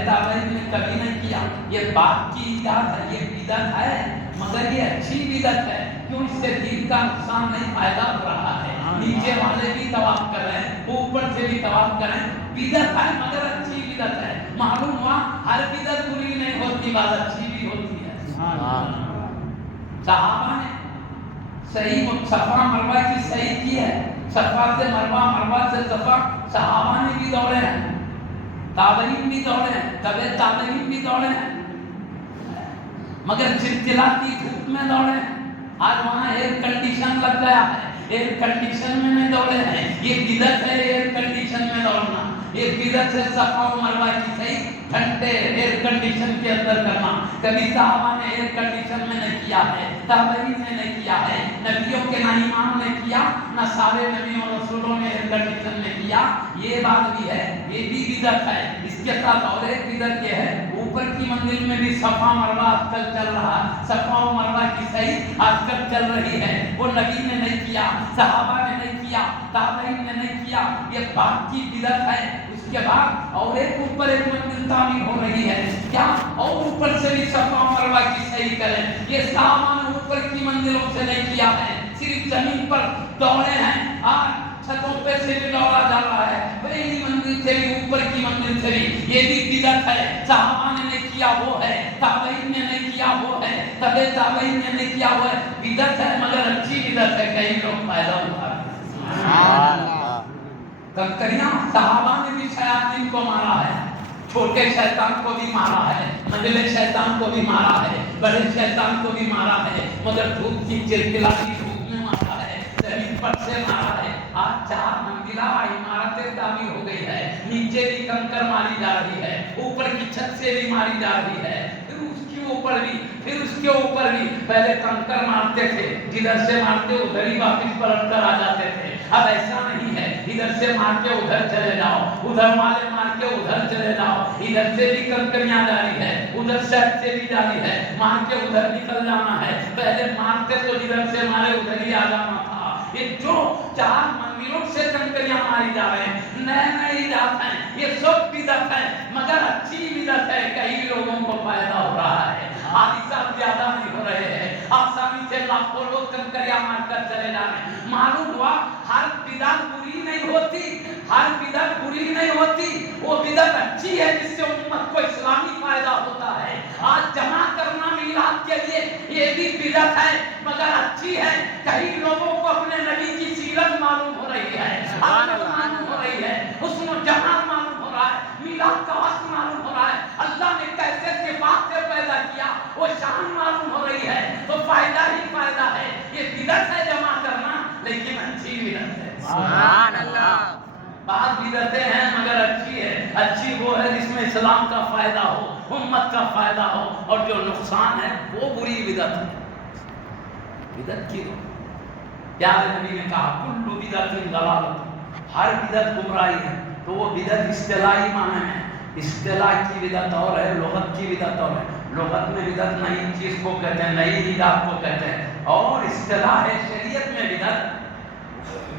تابعین نے کبھی نہیں کیا۔ یہ بات کی ایجاد ہے، یہ بدعت ہے مگر یہ اچھی بدعت ہے، کیوں؟ اس سے دین کا نقصان نہیں، فائدہ ہو رہا ہے۔ نیچے والے بھی طواف کر رہے ہیں، اوپر سے بھی طواف کر رہے ہیں، بدعت ہے مگر اچھی بدعت ہے۔ معلوم ہوا ہر بدعت بری نہیں ہوتی، بات اچھی بھی ہوتی ہے۔ صحابہ نے صحیح صفا مروا کی صحیح کی ہے، صفا سے مروا، مروا سے صفا، صحابہ نے بھی دوڑے ہیں، تابعین بھی دوڑے ہیں، تابعین بھی دوڑے ہیں مگر چلچلاتی دھوپ میں دوڑے ہیں۔ آج وہاں ایئر کنڈیشن لگ گیا ہے، ایئر کنڈیشن میں نہیں دوڑے ہیں، یہ بدعت ہے ایئر کنڈیشن میں دوڑنا، یہ بدعت ہے صفا و مروہ کی صحیح گھنٹے ایئر کنڈیشن کے اندر کرنا۔ کبھی صحابہ نے ایئر کنڈیشن میں نہیں کیا ہے، تابعین نے نہیں کیا ہے، نبیوں کے نہ امام نے کیا، نہ سارے نبیوں رسولوں نے ایئر کنڈیشن میں کیا۔ یہ بات بھی ہے، یہ بھی بدعت ہے۔ اس کے ساتھ اور ایک بدعت یہ ہے، اوپر کی منزل میں بھی صفا مروہ آج کل چل رہا ہے، صفا و مروہ کی صحیح آج کل چل رہی ہے، وہ نبی نے نہیں کیا، صحابہ نے نہیں کیا، تابعین نے نہیں کیا، یہ بات کی بدعت ہے۔ اس کے بعد اور ایک اوپر ایک منزل تعمیر ہو رہی ہے، کیا؟ اور اوپر سے بھی صفا و مروہ کی صحیح کریں، یہ صحابہ نے اوپر کی منزلوں سے نہیں کیا ہے، صرف زمین پر دوڑے ہیں۔ آج چھتوں پہ سے بھی دوڑا جا رہا ہے، پہلی منزل سے بھی، اوپر کی منزل سے بھی، یہ بھی بدعت ہے۔ صحابہ نے نہیں کیا وہ ہے، تابعین نے نہیں کیا وہ ہے، تابعین نے نہیں کیا وہ ہے، بدعت ہے مگر اچھی بدعت ہے، کئی لوگ فائدہ اٹھا رہے ہیں۔ کنکریاں صحابہ نے بھی شیاطین کو مارا ہے، چھوٹے شیطان کو بھی مارا ہے، منجلے شیطان کو بھی مارا ہے، بڑے شیطان کو بھی مارا ہے، مگر دھوپ کی چلچلاتی دھوپ میں مارا ہے، زمین پر سے مارا ہے۔ آج 4 منزلہ عمارتیں تعمیر ہو گئی ہے، نیچے بھی کنکر ماری جا رہی ہے، اوپر کی چھت سے بھی ماری جا رہی ہے، پھر اس کے اوپر بھی پہلے کنکر مارتے تھے، جدھر سے مارتے ادھر ہی واپس پلٹ کر آ جاتے تھے۔ اب ایسا نہیں ہے، ادھر سے مار کے ادھر چلے جاؤ، ادھر والے مار کے ادھر چلے جاؤ، ادھر سے بھی کنکریاں جاری ہے، ادھر سے بھی جاری ہے، مار کے ادھر نکل جانا ہے۔ پہلے مارتے تو جدھر سے مارے ادھر ہی آ جانا تھا۔ یہ جو 4 منزلوں سے کنکریاں ماری جا رہے ہیں، نئے ایجاد ہیں، یہ سب بدعت ہے، مگر اچھی بدعت ہے، کئی لوگوں کو فائدہ ہو رہا ہے، حادثات زیادہ نہیں ہو رہے ہیں، آسانی سے لاکھوں لوگ کنکریاں مار کر چلے جا رہے ہیں۔ معلوم ہوا ہر بدعت بری نہیں ہوتی، وہ بدعت اچھی ہے جس سے امت کو اسلامی فائدہ ہوتا ہے۔ آج جمع کرنا میلاد کے لیے یہ بھی بدعت ہے مگر اچھی ہے، کئی لوگوں کو اپنے نبی کی سیرت معلوم ہو رہی ہے، معلوم ہو رہی ہے، حسن و جمال معلوم ہو رہا ہے، میلاد کا وقت معلوم ہو رہا ہے، اللہ نے کیسے صفات سے پیدا کیا وہ شان معلوم ہو رہی ہے، تو فائدہ ہی فائدہ ہے۔ یہ بدعت ہے جمع کرنا، لیکن اچھی بدعت ہے۔ سبحان اللہ۔ بعض بدعتیں ہیں مگر اچھی ہے، اچھی وہ ہے جس میں اسلام کا فائدہ ہو، امت کا فائدہ ہو، اور جو نقصان ہے وہ بری بدعت ہے۔ بدعت کی پیارے نبی نے کہا کل بدعت ضلالۃ، ہر بدعت گمراہی ہے۔ تو وہ بدعت اصطلاحی معنی میں، اصطلاح کی بدعت اور ہے، لغت کی بدعت اور ہے۔ لغت میں بدعت نئی چیز کو کہتے ہیں، نئی ایجاد کو کہتے ہیں، اور اصطلاح شریعت میں بدعت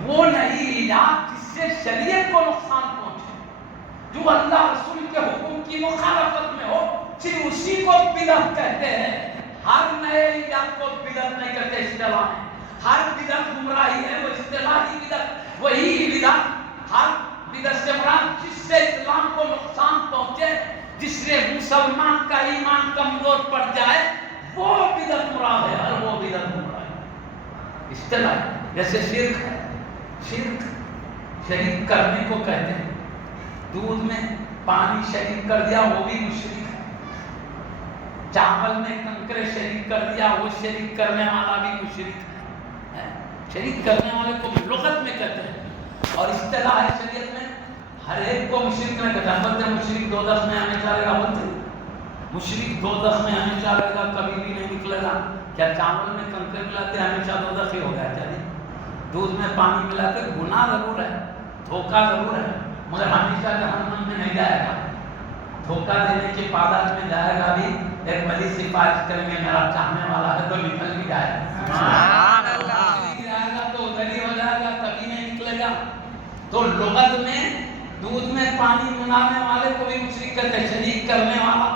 وہ نئی ایجاد جس سے شریعت کو نقصان پہنچے، جو اللہ رسول کے حکم کی مخالفت میں ہو، صرف اسی کو بدعت کہتے ہیں۔ ہر نئے ایجاد کو بدعت نہیں کہتے اصطلاح میں، ہر بدعت گمراہی ہے، وہ اصطلاحی بدعت وہی بدعت، ہر بدعت سے مراد جس سے اسلام کو نقصان پہنچے، جس سے مسلمان کا ایمان کمزور پڑ جائے، وہ بدعت مراد ہے، اور وہ بدعت مراد ہے اصطلاح۔ جیسے شرک ہے، شریک کرنے کو کہتے ہیں، دودھ میں پانی شریک کر دیا وہ بھی مشرک ہے، چاول میں کنکر شریک کر دیا وہ شریک کرنے والا بھی مشرک ہے۔ شریک کرنے والے کو لغت میں کہتے ہیں، اور اصطلاح شریعت میں ہر ایک کو مشرک نہیں کہتا۔ بولتے مشرک دوزخ میں ہمیشہ رہے گا، بولتے مشرک دوزخ میں ہمیشہ رہے گا، کبھی بھی نہیں نکلے گا۔ کیا چاول میں کنکر ملاتے ہمیشہ دوزخ ہی ہو گیا؟ چلیے دودھ میں پانی ملا کے گناہ ضرور ہے، دھوکہ ضرور ہے، مگر ہمیشہ جہنم میں نہیں جائے گا۔ دھوکہ دینے کی پاداش میں جائے گا بھی، ایک بڑی سفارش کریں گے میرا چاہنے والا ہے تو نکل بھی جائے گا، سبحان اللہ۔ جائے گا تو ادھر ہی ہو جائے گا، کبھی نہیں نکلے گا۔ تو لغت میں دودھ میں پانی ملانے والے کو بھی مشرک کہتے ہیں، شریک کرنے والا،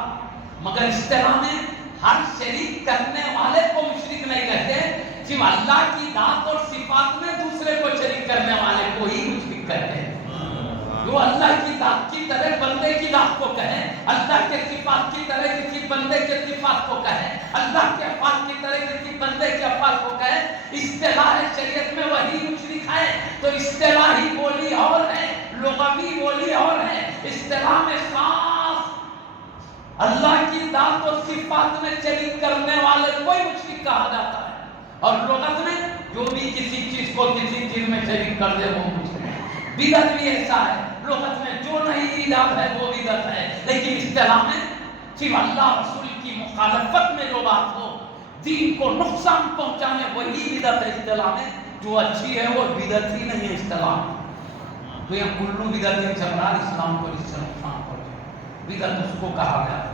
مگر اصطلاح میں ہر شریک کرنے والے کو مشرک نہیں کہتے، صرف اللہ کی ذات اور صفات میں دوسرے کو شریک کرنے والے کو ہی مشرک کہتے ہیں۔ جو اللہ کی ذات کی طرح بندے کی ذات کو کہے، اللہ کے صفات کی طرح کسی بندے کے صفات کو کہے، اللہ کے افعال کی طرح کسی بندے کے افعال کو کہے، اصطلاح شریعت میں وہی مشرک ہے۔ تو اصطلاحی بولی اور ہے، لغوی بولی اور ہے۔ اصطلاح میں خاص اللہ کی ذات اور صفات میں شریک کرنے والے کوئی مشرک کہا جاتا ہے، اور لغت میں جو بھی کسی چیز کو کسی چیز میں شریک کر دے وہ مشرک ہے۔ بدعت بھی ایسا ہے، لغت میں جو نئی ایجاد ہے وہ بدعت ہے، لیکن اصطلاح میں صرف اللہ رسول کی مخالفت میں جو بات ہو، دین کو نقصان پہنچانے وہی بدعت ہے اصطلاح میں، جو اچھی ہے وہ بدعت ہی نہیں ہے اصطلاح میں۔ تو یہ کلو بدعت جبران اسلام کو جس سے نقصان پہنچے، بدعت اس کو کہا گیا ہے۔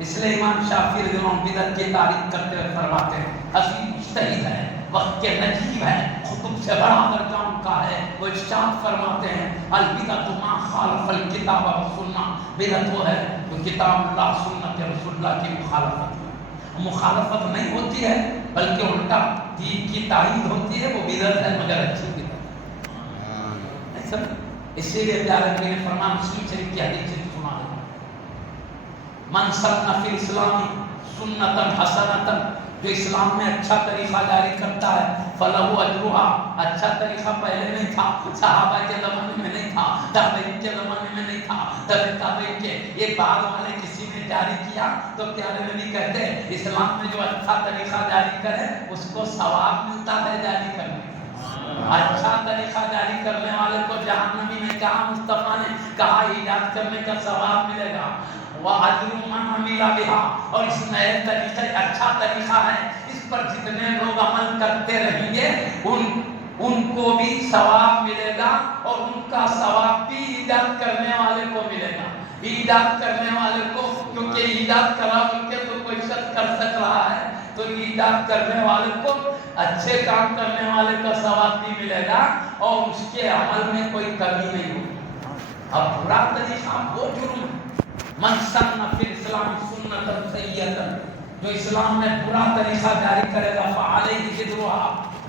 اس لیے امام شافعی رضی اللہ عنہ بدعت کی تعریف کرتے ہوئے فرماتے ہیں، عظیم مجتہد ہے، وقت کے نجیب ہے، خطب سے بڑا درجہ ان کا ہے۔ وہ ارشاد فرماتے ہیں البدعۃ ما خالف الکتاب والسنہ، بدعت وہ ہے جو کتاب اللہ سنت رسول اللہ کی مخالفت ہے، مخالفت نہیں ہوتی ہے بلکہ الٹا دین کی تائید ہوتی ہے، وہ بدعت ہے مگر اچھی بدعت ہے۔ اسی لیے پیارے نبی نے فرمایا، مسلم شریف کی حدیث سے سنا ہے، من سن فی الاسلام سنتا حسنتا، جو اسلام میں اچھا طریقہ جاری کرتا ہے فلہو اجرھا، اچھا طریقہ پہلے نہیں تھا، صحابہ کے زمانے میں نہیں تھا، تابعین کے زمانے میں نہیں تھا، تابعین کے، یہ بعد والے کسی نے جاری کیا تو پیارے نبی کہتے ہیں اسلام میں جو اچھا طریقہ جاری کرے اس کو ثواب ملتا ہے جاری کرنے کا۔ اچھا طریقہ جاری کرنے والے کو جہنمی نے کہا، مصطفیٰ نے کہا ایجاد کرنے کا ثواب ملے گا، وَأَجْرُ مَنْ عَمِلَ بِهَا، اور اس نئے طریقے اچھا طریقہ ہے، اس پر جتنے لوگ عمل کرتے رہیں گے ان کو بھی ثواب ملے گا، اور ان کا ثواب بھی ایجاد کرنے والے کو ملے گا۔ ایجاد کرنے والے کو، کیونکہ ایجاد کرا بول کے تو کوئی شخص کر سک رہا ہے، تو ایجاد کرنے والے کو اچھے کام کرنے والے کا ثواب بھی ملے گا، اور اس کے عمل میں کوئی کمی نہیں ہوگی۔ اب برا طریقہ وہ جرم ہے، من سن فی الاسلام سنتا سیئتا، جو اسلام میں برا طریقہ جاری کرے گا فعلیہ وزرھا،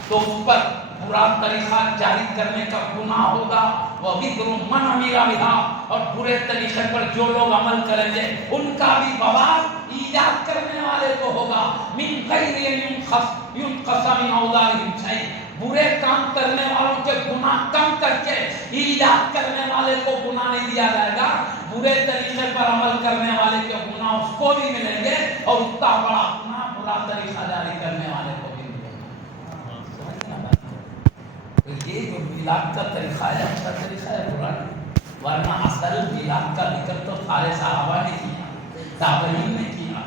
تو اس پر برا طریقہ جاری کرنے کا گناہ ہوگا، وزر من عمل بها، اور برے طریقے پر جو لوگ عمل کریں گے ان کا بھی بوال ایجاد کرنے والے کو ہوگا، من غیر ينقص من اوزارهم شیء، برے کام کرنے والوں کے گناہ کم کر کے ایجاد کرنے والے کو گناہ نہیں دیا جائے گا، برے طریقے پر عمل کرنے والے کے گناہ اس کو بھی ملیں گے، اور اس کا بڑا گناہ برا طریقہ جاری کرنے والے کو بھی ملے گا۔ سمجھنا بات ہے؟ تو یہ جو میلاد کا طریقہ ہے اچھا طریقہ ہے، برا نہیں، ورنہ اصل میلاد کا ذکر تو سارے صحابہ نے کیا، تابعین نے کیا،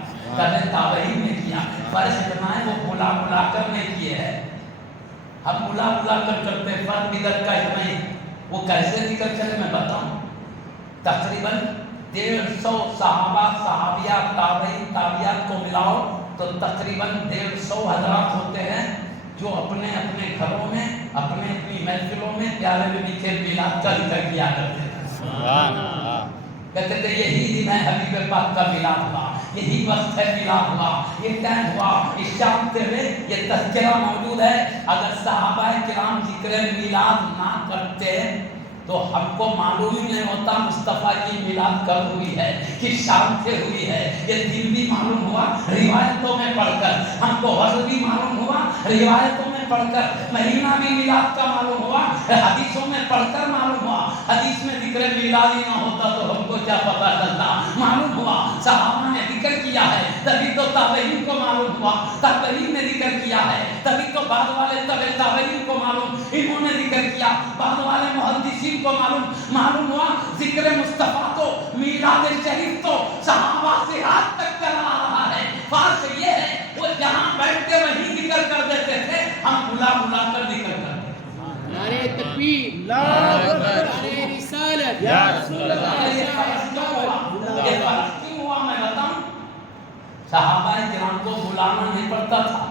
تابعین نے کیا، فرض اتنا ہے وہ بلا بلا کر نہیں کیے ہیں، ہم بلا بلا کر کرتے ہیں، فرض ذکر کا اتنا ہی، وہ کیسے ذکر چلے میں بتاؤں، تقریباً 150 صحابہ صحابیات تابعین تابعیات کو ملاؤ تو تقریباً 150 حضرات ہوتے ہیں جو اپنے اپنے گھروں میں اپنے اپنی محفلوں میں پیارے نبی کے میلاد کا ذکر کیا کرتے تھے، کہتے تھے یہی دن ہے حبیب پاک کا میلاد ہوا، یہی وقت ہے میلاد ہوا، یہ ٹائم ہوا، اس شامتے میں یہ تذکرہ موجود ہے۔ اگر صحابہ کرام ذکر میلاد نہ کرتے تو ہم کو معلوم ہی نہیں ہوتا مصطفیٰ کی میلاد کب ہوئی ہے، کس شام سے ہوئی ہے، یہ دن بھی معلوم ہوا روایتوں میں پڑھ کر، ہم کو وقت بھی معلوم ہوا روایتوں میں پڑھ کر، مہینہ بھی میلاد کا معلوم ہوا حدیثوں میں پڑھ کر معلوم ہوا، حدیث میں ذکر میلاد ہی نہ ہوتا تو ہم کو کیا پتہ چلتا، معلوم ہوا صحابہ نے ذکر کیا ہے تبھی تو تابعین کو معلوم ہوا، تابعین نے ذکر کیا ہے تبھی تو بعد والے تابعین کو معلوم، انہوں نے ذکر کیا بعد والے محدثین کو معلوم ہوا، ذکر مصطفیٰ تو میلاد شریف تو صحابہ سے آج تک چلا آ رہا ہے۔ فرق یہ ہے وہ جہاں بیٹھتے وہیں ذکر کر دیتے تھے، ہم بلا بلا کر ذکر کرتے تھے۔ نعرہ تکبیر، نعرہ رسالت، یا رسول اللہ۔ یہ فرق کیوں ہوا میں بتاؤں، صحابہ کرام کو بلانا نہیں پڑتا تھا،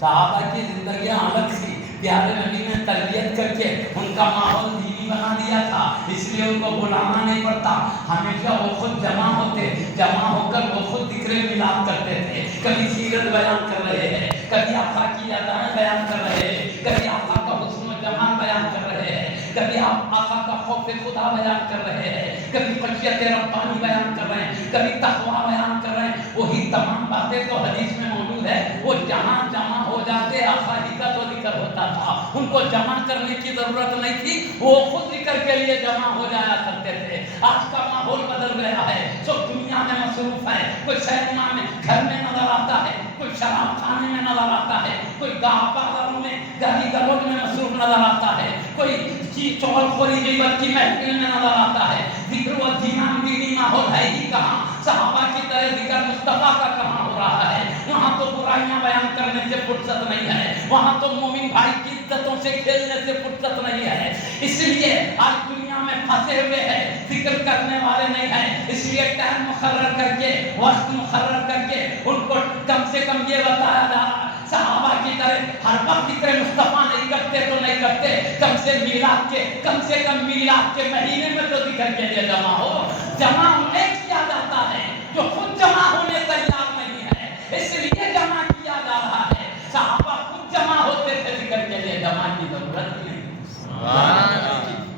صحابہ کی زندگیاں الگ تھی، پیارے نبی نے تربیت کر کے ان کا ماحول دینی بنا دیا تھا، اس لیے ان کو بلانا نہیں پڑتا، ہمیشہ وہ خود جمع ہوتے، جمع ہو کر وہ خود ذکر میلاد کرتے تھے، کبھی سیرت بیان کر رہے ہیں، کبھی آقا کی ادائیں بیان کر رہے ہیں، کبھی آقا کا حسن و جمال بیان کر رہے ہیں، کبھی آقا کا خوف خدا بیان کر رہے ہیں، کبھی خشیت ربانی بیان کر رہے ہیں، کبھی تقویٰ بیان کر رہے ہیں، وہی تمام باتیں تو حدیث میں موجود ہے، وہ جہاں جمع ہو جاتے آقا ہی کا تو ذکر ہوتا تھا، ان کو جمع کرنے کی ضرورت نہیں تھی، وہ خود ذکر کے لیے جمع ہو جایا کرتے تھے۔ آج کا ماحول بدل رہا ہے، سب دنیا میں مصروف ہے، کوئی سینما میں گھر میں نظر آتا ہے، کوئی شراب خانے میں نظر آتا ہے، کوئی گاہ بازاروں میں گلی گلوچ میں مصروف نظر آتا ہے، کوئی چغل خوری غیبت کی محفل میں نظر آتا ہے، ذکر و دینام دینی ماحول ہے ہی کہاں، صحابہ کی طرح ذکر مصطفیٰ کا کہاں ہو رہا ہے، وہاں تو برائیاں بیان کرنے سے فرصت نہیں ہے، وہاں تو مومن بھائی کی عزتوں سے کھیلنے سے فرصت نہیں ہے، اس لیے آج دنیا میں پھنسے ہوئے ہیں، ذکر کرنے والے نہیں ہیں، اس لیے ٹائم مقرر کر کے وقت مقرر کر کے ان کو کم سے کم یہ بتایا جا رہا ہے صحابہ کی طرح ہر وقت ذکر مصطفیٰ نہیں کرتے تو نہیں کرتے، کم سے کم میلاد کے مہینے میں تو ذکر کے لیے جمع ہو، جمع انہیں کیا جاتا ہے جو خود جمع ہونے تیار نہیں ہے، اس لیے جمع کیا جا رہا ہے، صحابہ خود جمع ہوتے تھے ذکر کے لیے، جمع کی ضرورت ہی نہیں،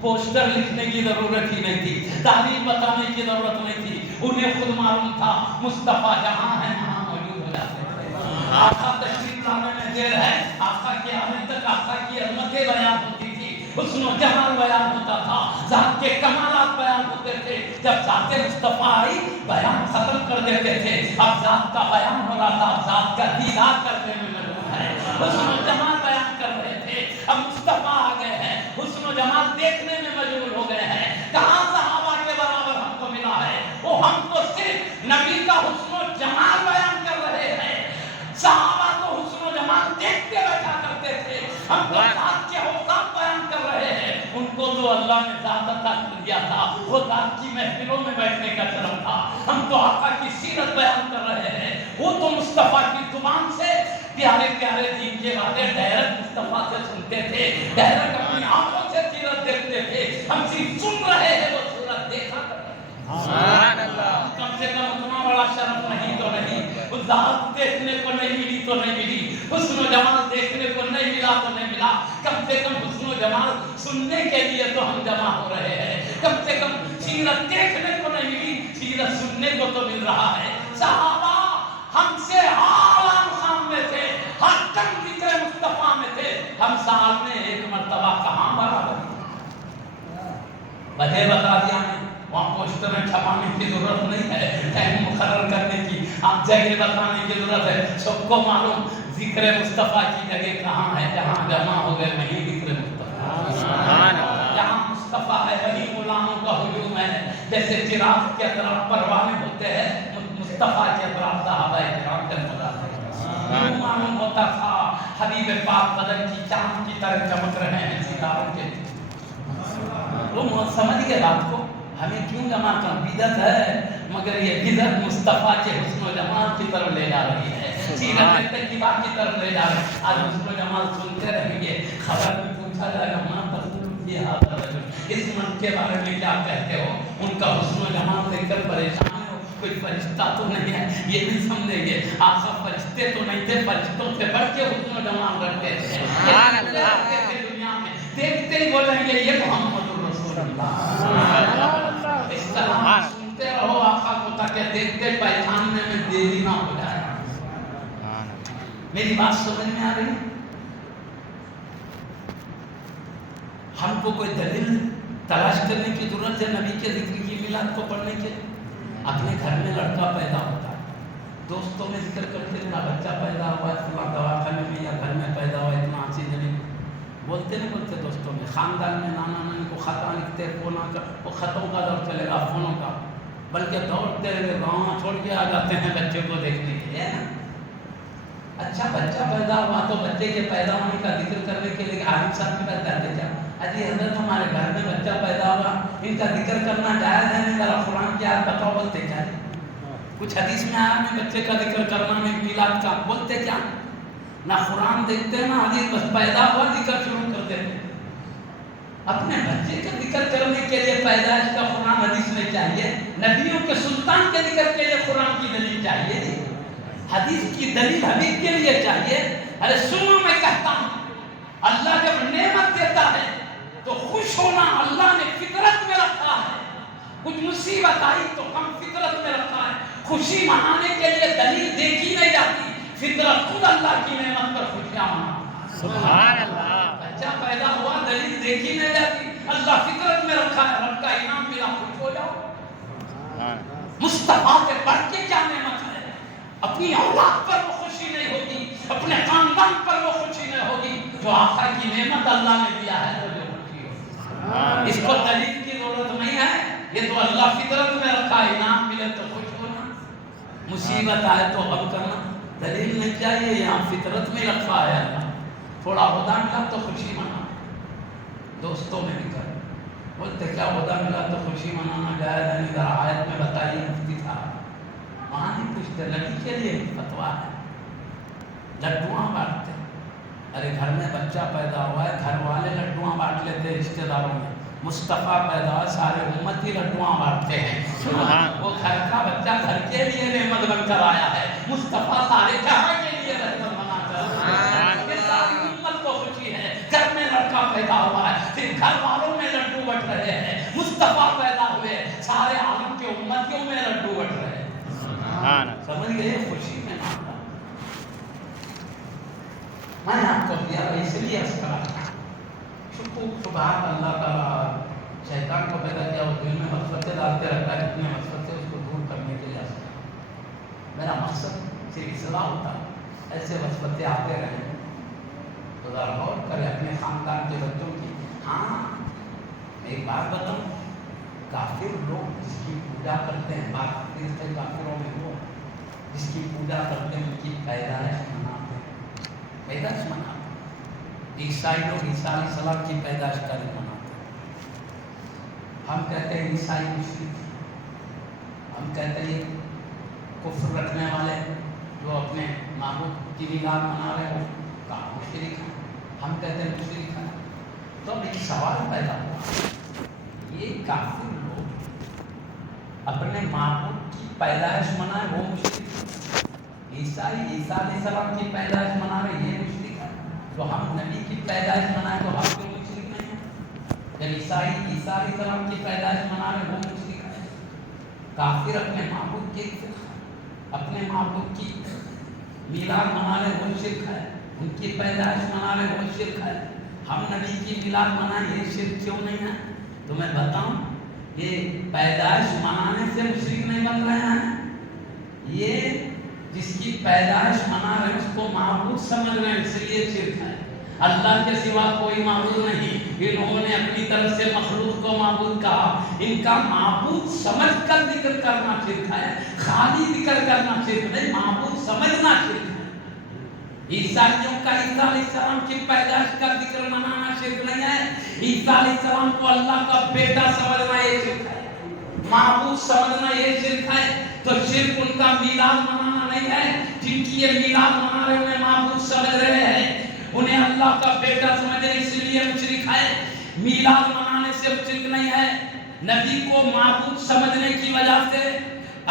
پوسٹر لکھنے کی ضرورت ہی نہیں تھی، تاریخ بتانے کی ضرورت نہیں تھی، انہیں خود معلوم تھا مصطفیٰ جہاں ہے وہاں موجود ہو جاتے تھے. آقا تشریف لانے میں دیر ہے, آقا کے آنے تک آقا کی عظمتیں بیان ہوتی تھی, حسن و جمال بیان ہوتا تھا, ذات کے کمالات بیان ہوتے تھے. جب ذات مصطفیٰ آئی بیان ختم کر دیتے تھے. اب ذات کا بیان ہو رہا تھا, اب ذات کا دیدار کرنے میں مجبور ہے. حسن و جمال بیان کر رہے تھے, اب مصطفیٰ آ گئے ہیں, حسن و جمال دیکھنے میں مجبور ہو گئے ہیں. کہاں صحابہ کے برابر ہم کو ملا ہے, وہ ہم کو صرف نبی کا حسن و جمال بیان کر رہے ہیں. صحابہ تو حسن و جمال دیکھتے بیٹھا کرتے تھے, ہم تو ذات کے اوقات بیان کر رہے ہیں. ان کو تو اللہ نے ذات عطا کر دیا تھا, وہ ذات کی محفلوں میں بیٹھنے کا شرف تھا. ہم تو آقا کی سیرت بیان کر رہے ہیں, وہ تو مصطفیٰ کی زبان سے پیارے پیارے دین کے باتیں ڈائریکٹ مصطفیٰ سے سنتے تھے, ڈائریکٹ اپنی آنکھوں سے سیرت دیکھتے تھے. ہم صرف سن رہے ہیں, وہ سورت دیکھا کرتے. سبحان اللہ. کم سے کم اتنا بڑا شرف نہیں تو نہیں, وہ ذات دیکھنے کو نہیں ملی تو نہیں ملی, حسن و جمال دیکھنے کو نہیں ملا تو نہیں ملا. کم سے کم حسن و جمال سننے کے لیے تو ہم جمع ہو رہے ہیں. کم سے کم سیرت دیکھنے کو نہیں ملی, سیرت سننے کو تو مل رہا ہے. صحابہ ہم سے اعلیٰ مقام میں تھے, ہر کم ذکر مصطفیٰ میں تھے. ہم سال میں ایک مرتبہ کہاں برابر, وجہ بتا دیا میں, وہاں پوسٹر میں چھپانے کی ضرورت نہیں ہے, ٹائم مقرر کرنے کی, آپ جگہ بتانے کی ضرورت ہے. سب کو معلوم ذکر مصطفیٰ کی جگہ کہاں ہے, جہاں جمع ہو گئے وہیں ذکر مصطفیٰ. جہاں مصطفیٰ ہے وہیں غلاموں کا ہجوم ہے. جیسے چراغ کے اطراف پروانے ہوتے ہیں, مصطفیٰ کے اطراف صحابہ کرام کے مدار ہے. معلوم ہوتا تھا حبیب پاک بدر کی چاند کی طرح چمک رہے ہیں ستاروں کے. وہ سمجھ گئے بات کو, ہمیں کیوں جمع کر, بدعت ہے, مگر یہ بدعت مصطفیٰ کے حسن و جمال کی طرف لے جا رہی ہے, سیرت طیبہ کی طرف لے جا رہی ہے. آج حسن و جمال سنتے رہیں گے, خبر میں پوچھا جائے گا ماں تقول یہ حاضر رجل, اس من کے بارے میں کیا کہتے ہو, ان کا حسن و جمال دیکھ کر پریشان ہو, کوئی فرشتہ تو نہیں ہے, یہ بھی سمجھیں گے. آقا فرشتے تو نہیں تھے, فرشتوں سے بڑھ کے حسن و جمال رکھتے تھے. دنیا میں دیکھتے ہی بولیں گے یہ محمد رسول اللہ. اس طرح سنتے رہو آقا کو تاکہ دیکھتے پہچاننے میں دیری نہ ہو جائے. میری بات سمجھ میں آ رہی ہے؟ ہم کو کوئی دلیل تلاش کرنے کی ضرورت ہے نبی کے ذکر کی, میلاد کو پڑھنے کے. اپنے گھر میں لڑکا پیدا ہوتا ہے, دوستوں میں ذکر کرتے اتنا بچہ پیدا ہوا, اتنا دواخانے میں یا گھر میں پیدا ہوا, اتنا ہنسی جلی, بولتے نہیں بولتے دوستوں میں. خاندان میں نانا نانی کو خطا لکھتے, فونوں کا, وہ خطوں کا دور چلے گا, فونوں کا, بلکہ دوڑتے ہوئے گاؤں چھوڑ کے آ جاتے ہیں بچے کو دیکھنے کے لیے. اچھا بچہ پیدا ہوا تو بچے کے پیدا ہونے کا ذکر کرنے کے لیے عالم صاحب کے پاس جاتے جا, اجی حضرت ہمارے گھر میں بچہ پیدا ہوا, ان کا ذکر کرنا جائز ہے, نہیں ذرا قرآن کی آیت بتاؤ, بولتے کیا ہے, کچھ حدیث میں آیا میں بچے کا ذکر کرنا, میں میلاد کا, بولتے کیا, نہ قرآن دیکھتے نہ حدیث, بس پیدا ہوا ذکر شروع کر دیتے. اپنے بچے کا ذکر کرنے کے لیے پیدائش کا قرآن حدیث میں چاہیے, نبیوں کے سلطان کے ذکر کے لیے قرآن کی دلیل چاہیے, جی حدیث کی دلیل حبیب کے لیے چاہیے. ارے سنو میں کہتا ہوں, اللہ جب نعمت دیتا ہے تو خوش ہونا اللہ نے فطرت میں رکھا ہے. کچھ مصیبت آئی تو ہم فطرت میں رکھا ہے, خوشی منانے کے لیے دلیل دیکھی نہیں جاتی, فطرت خود اللہ کی نعمت پر خوشیاں منا. سبحان اللہ. بچہ پیدا ہوا دلیل دیکھی نہیں جاتی, اللہ فطرت میں رکھا ہے, رب کا انعام ملا, خوش ہو جاؤ. مصطفیٰ سے بڑھ کے کیا نعمت ہے. اپنی اولاد پر وہ خوشی نہیں ہوگی, اپنے خاندان پر وہ خوشی نہیں ہوگی, جو آقا کی نعمت اللہ نے دیا ہے وہ جو خوشی ہوگی. اس کو دلیل کی ضرورت نہیں ہے, یہ تو اللہ فطرت میں رکھا ہے, انعام ملے تو خوش ہونا, مصیبت آئے تو غم کرنا, دلیل نہیں چاہیے, یہاں فطرت میں رکھا ہے اللہ. تھوڑا عہدہ ملا تو خوشی منا, دوستوں میں بھی کر, بولتے کیا عہدہ ملا تو خوشی منانا جائز ہے, نہیں ذرا آیت میں بتائیے مفتی صاحب. وہاں نہیں پوچھتے, لڑکی کے لیے فتوا ہے, لڈویاں بانٹتے. ارے گھر میں بچہ پیدا ہوا ہے, گھر والے لڈویاں بانٹ لیتے رشتہ داروں میں. مصطفیٰ پیدا ہوا, سارے امت ہی لڈویاں بانٹتے ہیں. وہ گھر کا بچہ گھر کے لیے نعمت بن کر آیا ہے, مصطفیٰ سارے جہاں کے لیے رحمت بنا کر. یہ ساری امت کو خوشی ہے. گھر میں لڑکا پیدا ہوا ہے, پھر گھر والوں میں لڈو بٹ رہے ہیں. مصطفیٰ پیدا ہوئے, سارے عالم کے امتیوں میں لڈو سمجھ گئے؟ خوشی میں مانتا ہوں. میں نے آپ کو دیا اس لیے سبحان اللہ تعالیٰ شیطان کو پیدا کیا، وہ دل میں وسوسے ڈالتے رہتا ہے، جتنے وسوسے اس کو دور کرنے کے لیے آتا ہے. میرا مقصد صرف اصلاح ہوتا ہے. ایسے وسوسے آتے رہے تو ذرا غور کرے اپنے خاندان کے بچوں کی. ہاں ایک بات بتاؤں، کافر لوگ جس کی پوجا کرتے ہیں، بات سے کافروں میں وہ جس کی پوجا کرتے ہیں ان کی پیدائش مناتے ہیں، پیدائش مناتے ہیں. عیسائی لوگ عیسیٰ علیہ السلام کی پیدائش کا دن مناتے ہیں. ہم کہتے ہیں عیسائی مشرک، ہم کہتے ہیں کفر رکھنے والے جو اپنے معبود کی میلاد منا رہے ہیں وہ مشرک ہیں. ہم کہتے ہیں مشرک ہیں. تو اب ایک سوال پیدا ہوا، یہ کافر لوگ اپنے معبود کی پیدائش منائے وہ مشرک، عیسائی عیسیٰ علیہ السلام کی پیدائش منا رہے یہ مشرک ہے، تو ہم نبی کی پیدائش منائے تو ہم کوئی مشرک نہیں ہیں؟ جب عیسائی عیسیٰ علیہ السلام کی پیدائش منا رہے وہ مشرک ہے. کافر اپنے معبود کی اپنے معبود کی میلاد منا رہے وہ شرک ہے، ان کی پیدائش منا رہے وہ شرک ہے. ہم نبی کی میلاد منائیں یہ شرک کیوں نہیں ہے؟ تو میں بتاؤں، یہ پیدائش منانے سے مشرک نہیں بن رہے ہیں. یہ جس کی پیدائش منا رہے ہیں اس کو معبود سمجھ رہے ہیں، اس لیے شرک ہے. اللہ کے سوا کوئی معبود نہیں. انہوں نے اپنی طرف سے مخلوق کو معبود کہا. ان کا معبود سمجھ کر ذکر کرنا شرک ہے، خالی ذکر کرنا شرک نہیں، معبود سمجھنا شرک ہے. عیسائیوں کا عیسیٰ علیہ السلام کی پیدائش کا ذکر منانا شرک نہیں ہے. عیسیٰ علیہ السلام کو اللہ کا بیٹا سمجھنا یہ شرک ہے، معبود سمجھنا یہ شرک ہے. تو شرک ان کا میلاد منانا نہیں ہے. جن کی یہ میلاد منا رہے انہیں معبود سمجھ رہے ہیں، انہیں اللہ کا بیٹا سمجھ رہے، اس لیے مشرک ہے. میلاد منانے سے مشرک نہیں ہے. نبی کو معبود سمجھنے کی وجہ سے،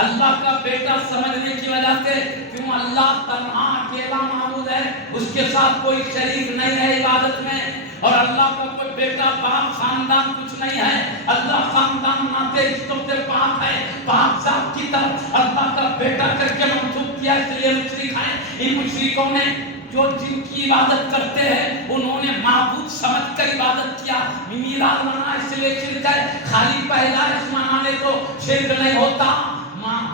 اللہ کا بیٹا سمجھنے کی وجہ سے، کیوں اللہ تنہا اکیلا معبود ہے، اس کے ساتھ کوئی شریک نہیں ہے عبادت میں. اور اللہ کا کوئی بیٹا باپ خاندان کچھ نہیں ہے. اللہ خاندان ناطے رشتوں سے پاک ہے، پاک ذات کی طرف اللہ کا بیٹا کر کے منسوب کیا، اس لیے مشرک ہے. ان مشرکوں نے جو جن کی عبادت کرتے ہیں انہوں نے معبود سمجھ کر عبادت کیا. میلاد منانا اس لیے شرک ہے. خالی پیدائش منانے تو شرک نہیں ہوتا،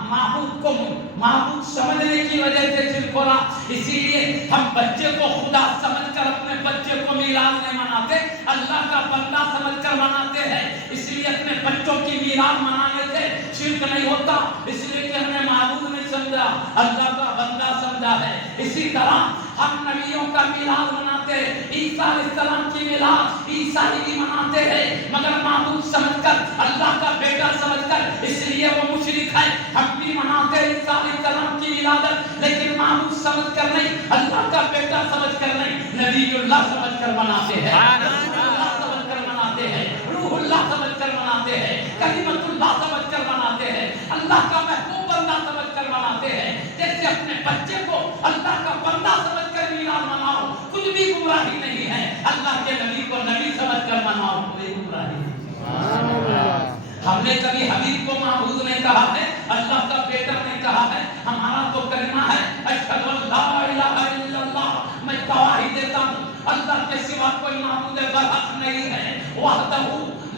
معبود کو معبود سمجھنے کی وجہ سے شرک ہو رہا. اسی لیے ہم بچے کو خدا سمجھ کر اپنے بچے کو میلاد نہیں مناتے، اللہ کا بندہ سمجھ کر مناتے ہیں. اس لیے اپنے بچوں کی میلاد منانے سے شرک نہیں ہوتا، اس لیے کہ ہم نے معبود نہیں سمجھا، اللہ کا بندہ سمجھا ہے. اسی طرح ہم نبیوں کا میلاد مناتے ہیں. عیسیٰ علیہ السلام کی میلاد عیسائی بھی مناتے ہیں، مگر معبود سمجھ کر، اللہ کا بیٹا سمجھ کر، اس لیے وہ مشرک ہے. ہم بھی مناتے ہیں عیسیٰ علیہ السلام کی ولادت، لیکن معبود سمجھ کر نہیں، اللہ کا بیٹا سمجھ کر نہیں، نبی اللہ سمجھ کر مناتے ہیں، رسول اللہ سمجھ کر مناتے ہیں، روح اللہ سمجھ کر مناتے ہیں، کلمت اللہ سمجھ کر مناتے ہیں، اللہ کا محبوب بندہ سمجھ کر مناتے ہیں. جیسے اپنے بچے کو اللہ کا بندہ سمجھ کر میلاد مناؤ، کچھ بھی گمراہی نہیں ہے. اللہ کے نبی کو نبی سمجھ کر مناؤ، کوئی گمراہی نہیں. ہم نے کبھی حبیب کو معبود نہیں کہا ہے، اللہ کا بیٹا نہیں کہا ہے. ہمارا تو کلمہ ہے اشہد ان لا الہ الا اللہ، میں گواہی دیتا ہوں اللہ کے سوا کوئی معبود برحق نہیں ہے. وحدہ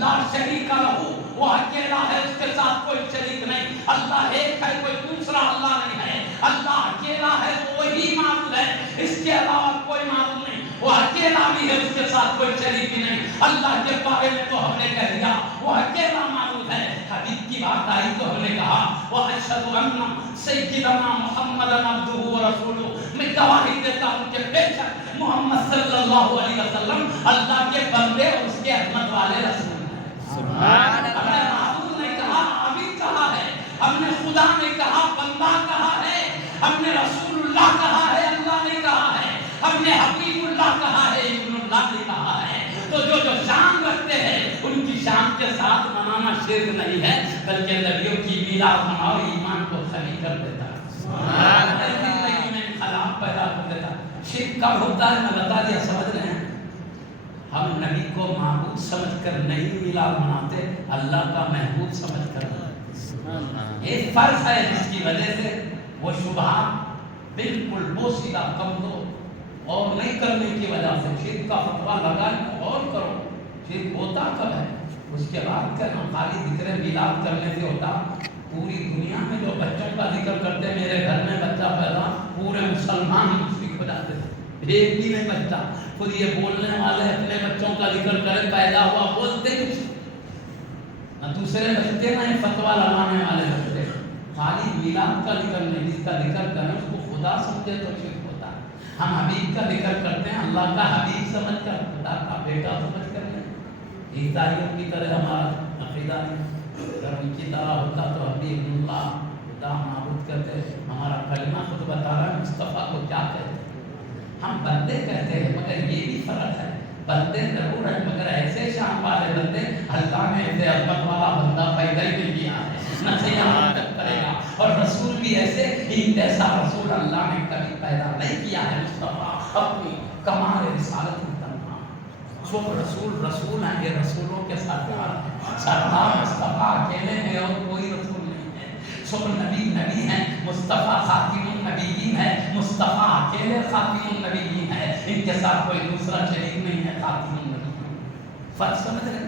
لا شریک لہ، وہ اکیلا ہے، اس کے ساتھ کوئی شریک نہیں. اللہ ایک ہے، کوئی دوسرا اللہ نہیں ہے. اللہ اکیلا ہے، وہی معبود ہے، اس کے علاوہ کوئی معبود نہیں. وہ اکیلا بھی ہے، اس کے ساتھ کوئی شریک بھی نہیں. اللہ کے بارے میں تو ہم نے کہہ دیا وہ اکیلا معبود ہے. حدیث کی بات آئی تو ہم نے کہا وَأَشْهَدُ أَنَّ سَيِّدَنَا مُحَمَّدًا عَبْدُهُ وَرَسُولُهُ، میں گواہی دیتا ہوں کہ بے شک محمد صلی اللہ علیہ وسلم اللہ کے بندے اور اس کے عظمت والے رسول ہیں. سبحان اللہ. ہم نے معبود نہیں کہا، عابد کہا ہے. ہم نے خدا نہیں کہا، بندہ کہا ہے. ہم نے رسول اللہ کہا ہے، اللہ نے کہا ہے. ہم نے حبیب اللہ کہا ہے، ابن اللہ نے کہا ہے. تو جو شان رکھتے ہیں ان کی شان کے ساتھ منانا شرک نہیں ہے، بلکہ نبیوں کی میلاد مناؤ ایمان کو خالی کر دیتا ہے. سبحان اللہ. زندگی میں خلاف پیدا کر دیتا ہے. شرک کب ہوتا ہے میں بتا دیا، سمجھ رہے ہیں. ہم نبی کو معبود سمجھ کر نہیں میلاد مناتے، اللہ کا محبوب سمجھ کر. ایک فرض ہے جس کی وجہ سے وہ شبہات بالکل بوسیدہ کمزور اور نہیں کرنے کی وجہ سے شرک کا فتویٰ لگا اور کرو. شرک ہوتا کب ہے؟ اس کے بعد کرنا. خالی ذکر میلاد کرنے سے ہوتا؟ پوری دنیا میں جو بچوں کا ذکر کرتے میرے گھر میں بچہ پیدا پورے مسلمان مشرک ہو جاتے تھے. ایک بھی نہیں بچہ. خود یہ بولنے والے اپنے بچوں کا ذکر کرے پیدا ہوا بولتے ہی نہ دوسرے بچے نہ فتویٰ لگانے والے بچے. خالی میلاد کا ذکر نہیں. جس کا ذکر کریں اس کو خدا سمجھے تو شرک ہوتا ہے. ہم حبیب کا ذکر کرتے ہیں اللہ کا حبیب سمجھ کر خدا کا بیٹا سمجھ کر نہیں. عیسائیوں کی طرح ہمارا عقیدہ نہیں. اگر ان کی طرح ہوتا تو حبیب اللہ خدا معبود کرتے. ہمارا کلمہ خود بتا رہا ہے مصطفیٰ کو کیا کہتے ہیں. ہم بندے کہتے ہیں مگر یہ بھی فرق ہے. بندے ضرور ہیں مگر ایسے شان والے بندے اللہ نے ایسے عظمت والا بندہ پیدا ہی نہیں کیا ہے نہ قیامت تک کرے گا. اور رسول بھی ایسے ہی جیسا رسول اللہ نے کبھی پیدا نہیں کیا ہے. مصطفیٰ اپنی کمال رسالت میں تنہا. جو رسول ہیں یہ رسولوں کے سردار ہیں. سردار مصطفیٰ اکیلے ہیں اور کوئی رسول نہیں ہے. سب نبی ہیں. مصطفیٰ خاتم النبیین ہے. مصطفیٰ اکیلے خاتم النبیین ہے. ان کے ساتھ کوئی دوسرا شریک نہیں ہے. خاتم النبیین فرق سمجھ رہے.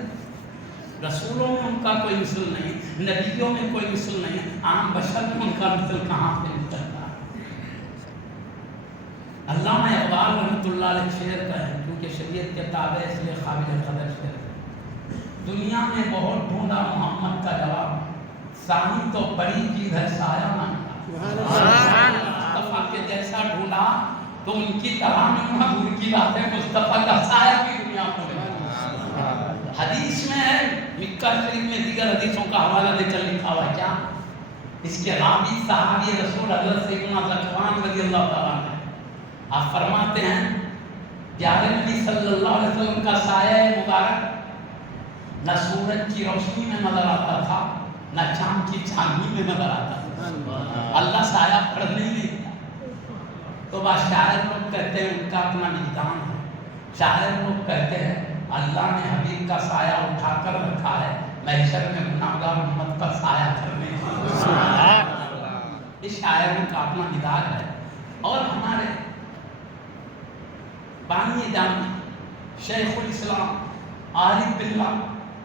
رسولوں میں ان کا کوئی مثل نہیں. نبیوں میں کوئی مثل نہیں. عام بشر میں ان کا مثل کہاں پہ نکلتا ہے. علامہ اقبال رحمۃ اللہ علیہ شعر کا ہے کیونکہ شریعت کے تابع اس لیے قابل قدر شعر ہے. دنیا میں بہت ڈھونڈا محمد کا جواب. ثانی تو بڑی چیز ہے سایہ مصطفیٰ کے جیسا ڈھونڈا تو ان کی تمام دور کی بات ہے. مصطفیٰ کا سایہ کی دنیا میں حدیث میں ہے. مکہ شریف میں دیگر حدیثوں کا حوالہ دے کر لکھا ہوا کیا اس کے راوی صحابی رسول حضرت سیدنا ذکوان رضی اللہ تعالیٰ عنہ. آپ فرماتے ہیں پیارے نبی صلی اللہ علیہ وسلم کا سایہ مبارک نہ سورج کی روشنی میں نظر آتا تھا نہ چاند کی چاندنی میں نظر آتا تھا. اللہ سایہ پڑھنے نہیں دیتا. تو بات شاعر لوگ کہتے ہیں ان کا اپنا میدان ہے. شاعر لوگ کہتے ہیں اللہ نے حبیب کا سایہ اٹھا کر رکھا ہے محشر میں گناہگار امت کا سایہ کرنے کی. اس شاعروں کا اپنا مزاج ہے. اور ہمارے بانی جامع شیخ الاسلام عارف باللہ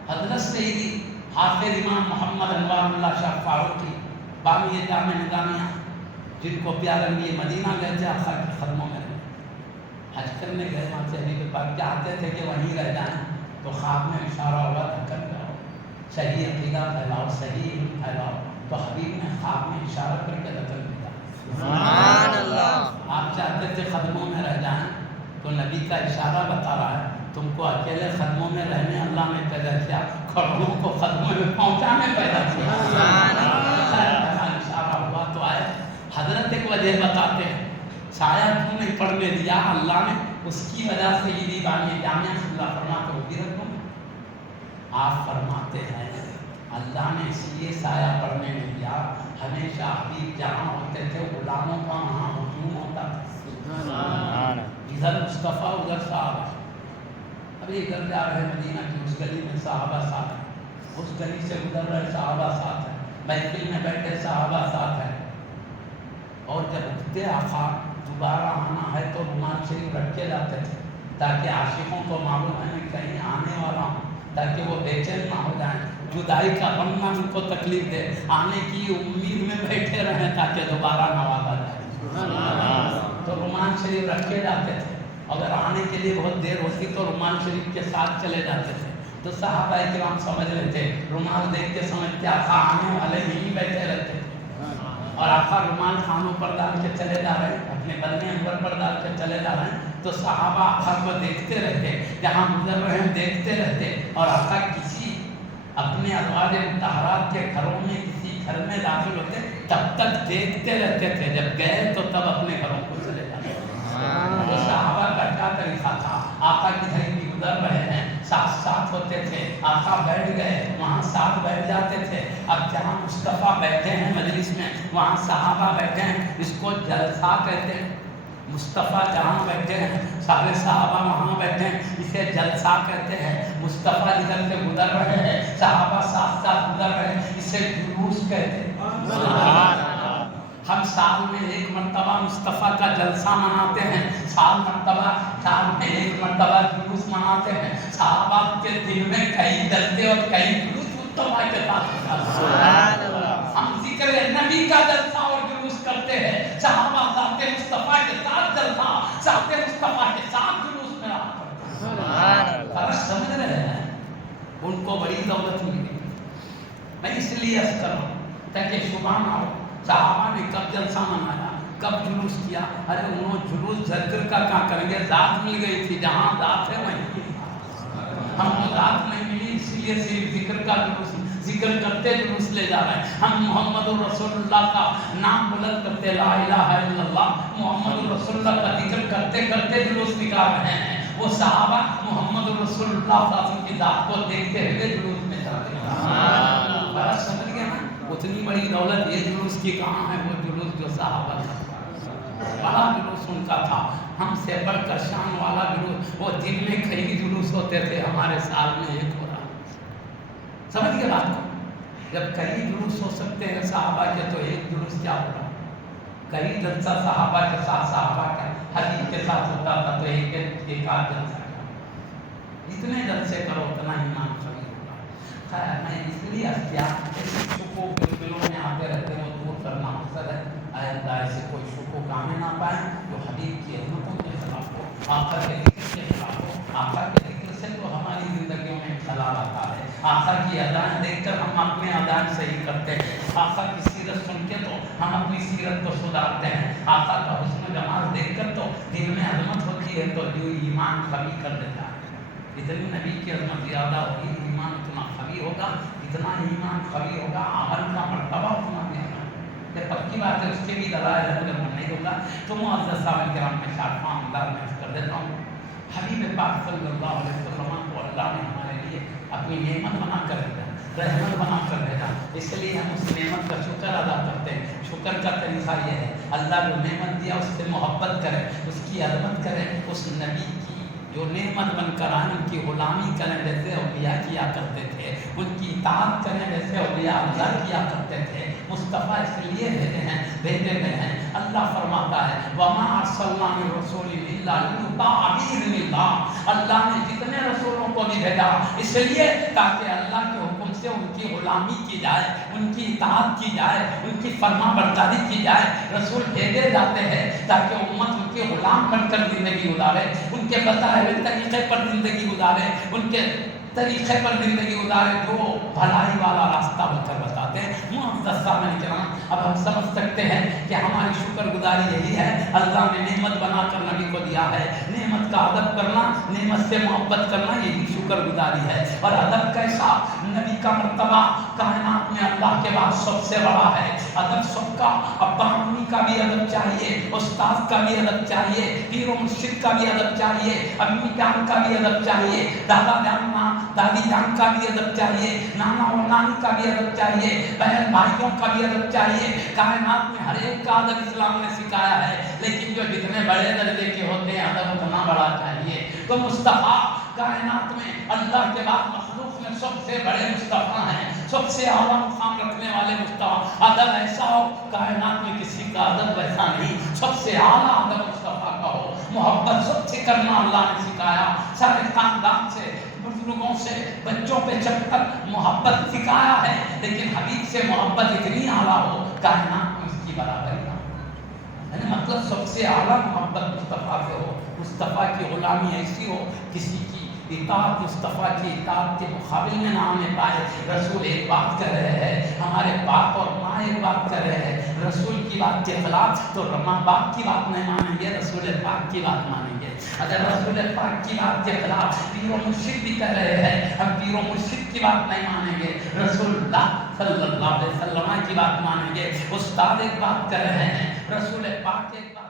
حضرت سیدی حافظ امام محمد انوار اللہ شاہ فاروقی بانی جامع نظامیہ جن کو پیارے نبی مدینہ گئے تھے آخر کے قدموں میں حج کرنے گئے. وہاں سے نبی پاک چاہتے تھے کہ وہیں رہ جائیں تو خواب میں اشارہ ہوا دھکن کرو صحیح عقیدہ پھیلاؤ صحیح علم پھیلاؤ. تو حبیب نے خواب میں اشارہ کر کے دھکن دیا. سبحان اللہ. آپ چاہتے تھے قدموں میں رہ جائیں تو نبی کا اشارہ بتا رہا ہے تم کو اکیلے قدموں میں رہنے اللہ نے پیدا کیا. کھڑوں کو قدموں میں پہنچانے پیدا کیا. اشارہ ہوا تو آئے. حضرت ایک وجہ بتاتے ہیں سایہ کیوں نہیں پڑھنے دیا اللہ نے. اس کی وجہ سے یہ بانی جامعہ صلی اللہ فرماتے ہو بھی رکھوں. آپ فرماتے ہیں اللہ نے اس لیے سایہ پڑھنے نہیں دیا. ہمیشہ حبیب جہاں ہوتے تھے غلاموں کا وہاں ہجوم ہوتا تھا. ادھر مصطفیٰ ادھر صحابہ. ابھی ادھر جا رہے مدینہ کی اس گلی میں صحابہ ساتھ ہیں. اس گلی سے گزر رہے صحابہ ساتھ ہیں. محفل میں بیٹھے صحابہ ساتھ ہیں. اور جب اٹھتے آقا دوبارہ آنا ہے تو رومال شریف رکھ کے جاتے تھے تاکہ عاشقوں کو معلوم ہے میں کہیں آنے والا ہوں تاکہ وہ بے چین نہ ہو جائیں. جدائی کا غم نہ ان کو تکلیف دے. آنے کی امید میں بیٹھے رہیں تاکہ دوبارہ نوازا جائے. تو رومال شریف رکھ کے جاتے تھے. اگر آنے کے لیے بہت دیر ہوتی تو رومال شریف کے ساتھ چلے جاتے تھے. تو صحابہ کرام سمجھ لیتے رومال دیکھ کے سمجھتے آقا آنے والے یہیں بیٹھے رہتے تھے. اور آقا رومال خانوں پر ڈال کے چلے جا رہے ہیں اپنے بدنے انور پر ڈال کے چلے جا رہے ہیں. تو صحابہ آقا کو دیکھتے رہتے جہاں گزر رہے ہیں دیکھتے رہتے. اور آقا کسی اپنے ازواج مطہرات کے گھروں میں کسی گھر میں داخل ہوتے تب تک دیکھتے رہتے تھے. جب گئے تو تب اپنے گھروں کو چلے جاتے. تو صحابہ کا کیا طریقہ تھا. آقا کدھر بھی گزر رہے ہیں ساتھ ساتھ ہوتے تھے. آقا بیٹھ گئے وہاں ساتھ بیٹھ جاتے تھے. اب جہاں مصطفیٰ بیٹھے ہیں مجلس میں وہاں صحابہ بیٹھے ہیں. اس کو جلسہ کہتے ہیں. مصطفیٰ جہاں بیٹھے ہیں سارے صحابہ وہاں بیٹھے ہیں اسے جلسہ کہتے ہیں. مصطفیٰ ادھر سے گزر رہے ہیں صحابہ ساتھ ساتھ گزر رہے ہیں اسے جلوس کہتے ہیں. ہم سال میں ایک مرتبہ مصطفیٰ کا جلسہ مناتے ہیں، سال میں ایک مرتبہ جلوس مناتے ہیں، صحابہ کے دل میں کئی جلسے اور کئی جلوس مصطفیٰ کے ساتھ سبحان اللہ۔ ہم ذکر نبی کا جلسہ اور جلوس کرتے ہیں، صحابہ ذات مصطفیٰ کے ساتھ جلسہ، ذات مصطفیٰ کے ساتھ جلوس میں آپ کرتے ہیں۔ سبحان اللہ۔ فرق سمجھ رہے ہیں؟ ان کو بڑی دولت ملی۔ میں اس لیے عرض کر رہا ہوں تاکہ شبہ نہ ہو صحابہ نے کب جلسہ منایا، کب جلوس کیا، ارے انہوں جلوس ذکر کا کہاں کریں گے، ذات مل گئی تھی، جہاں ذات ہے وہیں ہم کو ذات نہیں ملی، اس لیے صرف ذکر کا جلوس، ذکر کرتے جلوس لے جا رہے ہیں۔ ہم محمد رسول اللہ کا نام بلند کرتے، لا الہ الا اللہ محمد رسول اللہ کا ذکر کرتے کرتے جلوس نکال رہے ہیں۔ وہ صحابہ محمد رسول اللہ صلی اللہ علیہ وسلم کی ذات کو دیکھتے ہوئے جلوس میں جاتے ہیں۔ بڑا سمجھ گیا نا، اتنی بڑی دولت یہ جلوس کی کہاں ہے، وہ جلوس جو صحابہ کا بڑا جلوس ان کا تھا، ہم سے بڑھ کر شان والا جلوس، وہ دن میں کئی جلوس ہوتے تھے، ہمارے سال میں ایک ہو رہا۔ سمجھ گئے بات کو؟ جب کئی جلوس ہو سکتے ہیں صحابہ کے تو ایک جلوس کیا ہو رہا؟ کئی جلسہ صحابہ کے ساتھ، صحابہ کا حدیث کے ساتھ ہوتا تھا تو ایک آدھ جلسہ جتنے جلسے کرو اتنا ایمان قوی ہوگا۔ خیر میں اس لیے ایسے شکوک جو دلوں میں آتے رہتے ہیں وہ دور کرنا مقصد ہے، آئندہ ایسے کوئی شکوک آنے نہ پائے جو حدیث کی حکمتوں کے خلاف ہو، آقا کے ذکر کے خلاف ہو۔ آقا کے ذکر سے تو ہماری زندگیوں میں خلل آتا ہے، آقا کی ادائیں دیکھ کر ہم اپنے ادائیں صحیح کرتے ہیں، آقا کی سیرت سن کے تو ہم اپنی سیرت کو سدھارتے ہیں، آقا کا حسن جمال دیکھ کر تو دل میں عظمت ہوتی ہے تو جو ایمان قوی کر دیتا ہے۔ جتنی نبی کی عظمت زیادہ ہوگی ایمان اتنا قوی ہوگا، اتنا ایمان قوی ہوگا عمل کا مرتبہ اتنا بھی ہوگا۔ یہ پکی بات ہے، اس کے بھی دلائل ہے، اگر میں نہیں ہوگا تو معزز صاحب کرام میں شارفہ انداز میں کر دیتا ہوں۔ حبیب پاک صلی اللہ علیہ وسلم کو اللہ نے ہمارے لیے اپنی نعمت بنا کر دیا، رحمت بنا کر دیا، اس لیے ہم اس نعمت کا شکر ادا کرتے ہیں۔ شکر کا طریقہ یہ ہے اللہ جو نعمت دیا اس سے محبت کرے، اس کی عظمت کرے، اس نبی کی جو نعمت بن کر آئے ان کی غلامی کریں جیسے اولیاء کیا کرتے تھے، ان کی اطاعت کریں جیسے اولیاء اللہ کیا کرتے تھے۔ مصطفیٰ اس لیے بھیجے گئے ہیں، اللہ فرماتا ہے وَمَا أَرْسَلْنَا مِن رَّسُولٍ إِلَّا لِيُطَاعَ بِإِذْنِ اللَّهِ۔ اللہ نے جتنے رسولوں کو بھی بھیجا اس لیے تاکہ اللہ کے حکم سے ان کی غلامی کی جائے، ان کی اطاعت کی جائے، ان کی فرما برداری کی جائے۔ رسول بھیجے جاتے ہیں تاکہ امت ان کے غلام بن کر زندگی گزارے، ان کے بتائے ہوئے طریقے پر زندگی گزارے، ان کے طریقے پر زندگی گزارے جو بھلائی والا راستہ بن کر بتاتے ہیں۔ معزز سامعین کرام، اب ہم سمجھ سکتے ہیں کہ ہماری شکر گزاری یہی ہے، اللہ نے نعمت بنا کر نبی کو دیا ہے، نعمت کا ادب کرنا، نعمت سے محبت کرنا یہی شکر گزاری ہے۔ اور ادب کیسا؟ نبی کا مرتبہ کائنات میں اللہ کے بعد سب سے بڑا ہے، ادب سب کا، ابا امی کا بھی ادب چاہیے، استاد کا بھی ادب چاہیے، پیر و مرشد کا بھی ادب چاہیے، امی جان کا بھی ادب چاہیے، دادا جان دادی جان کا بھی ادب چاہیے، نانا اور نانی کا بھی ادب چاہیے، بہن بھائیوں کا بھی ادب چاہیے۔ کائنات میں ہر ایک کا ادب اسلام نے سکھایا ہے، لیکن جو جتنے بڑے درجے کے ہوتے ہیں ادب اتنا بڑا چاہیے۔ تو مصطفیٰ کائنات میں اللہ کے بعد مخلوق میں سب سے بڑے مصطفیٰ ہیں، سب سے اعلیٰ مقام رکھنے والے مصطفیٰ۔ ادب ایسا ہو کائنات میں کسی کا ادب ویسا نہیں، سب سے اعلیٰ ادب مصطفیٰ کا ہو۔ محبت سب سے کرنا اللہ نے سکھایا، سارے خاندان سے، بزرگوں سے، بچوں پہ چڑھ کر محبت سکھایا ہے، لیکن حبیب سے محبت اتنی اعلیٰ ہو کائنات میں اس کی برابری نہ ہو۔ یعنی مطلب سب سے اعلیٰ محبت مصطفیٰ سے ہو، مصطفیٰ کی غلامی ایسی ہو کسی کی اطاعت مصطفیٰ کی اطاعت کے مقابل میں نہ آنے پائے۔ رسول ایک بات کر رہے ہیں، ہمارے باپ اور ماں ایک بات کر رہے ہیں، رسول کی بات کے خلاف تو ماں باپ کی بات نہیں مانیں گے، رسول پاک کی بات مانیں گے۔ اگر رسول پاک کی بات کے خلاف پیر و مرشد بھی کر رہے ہیں، ہم پیر و مرشد کی بات نہیں مانیں گے، رسول اللہ صلی اللہ علیہ وسلم کی بات مانیں گے۔ استاد ایک بات کر رہے ہیں، رسول پاک ایک بات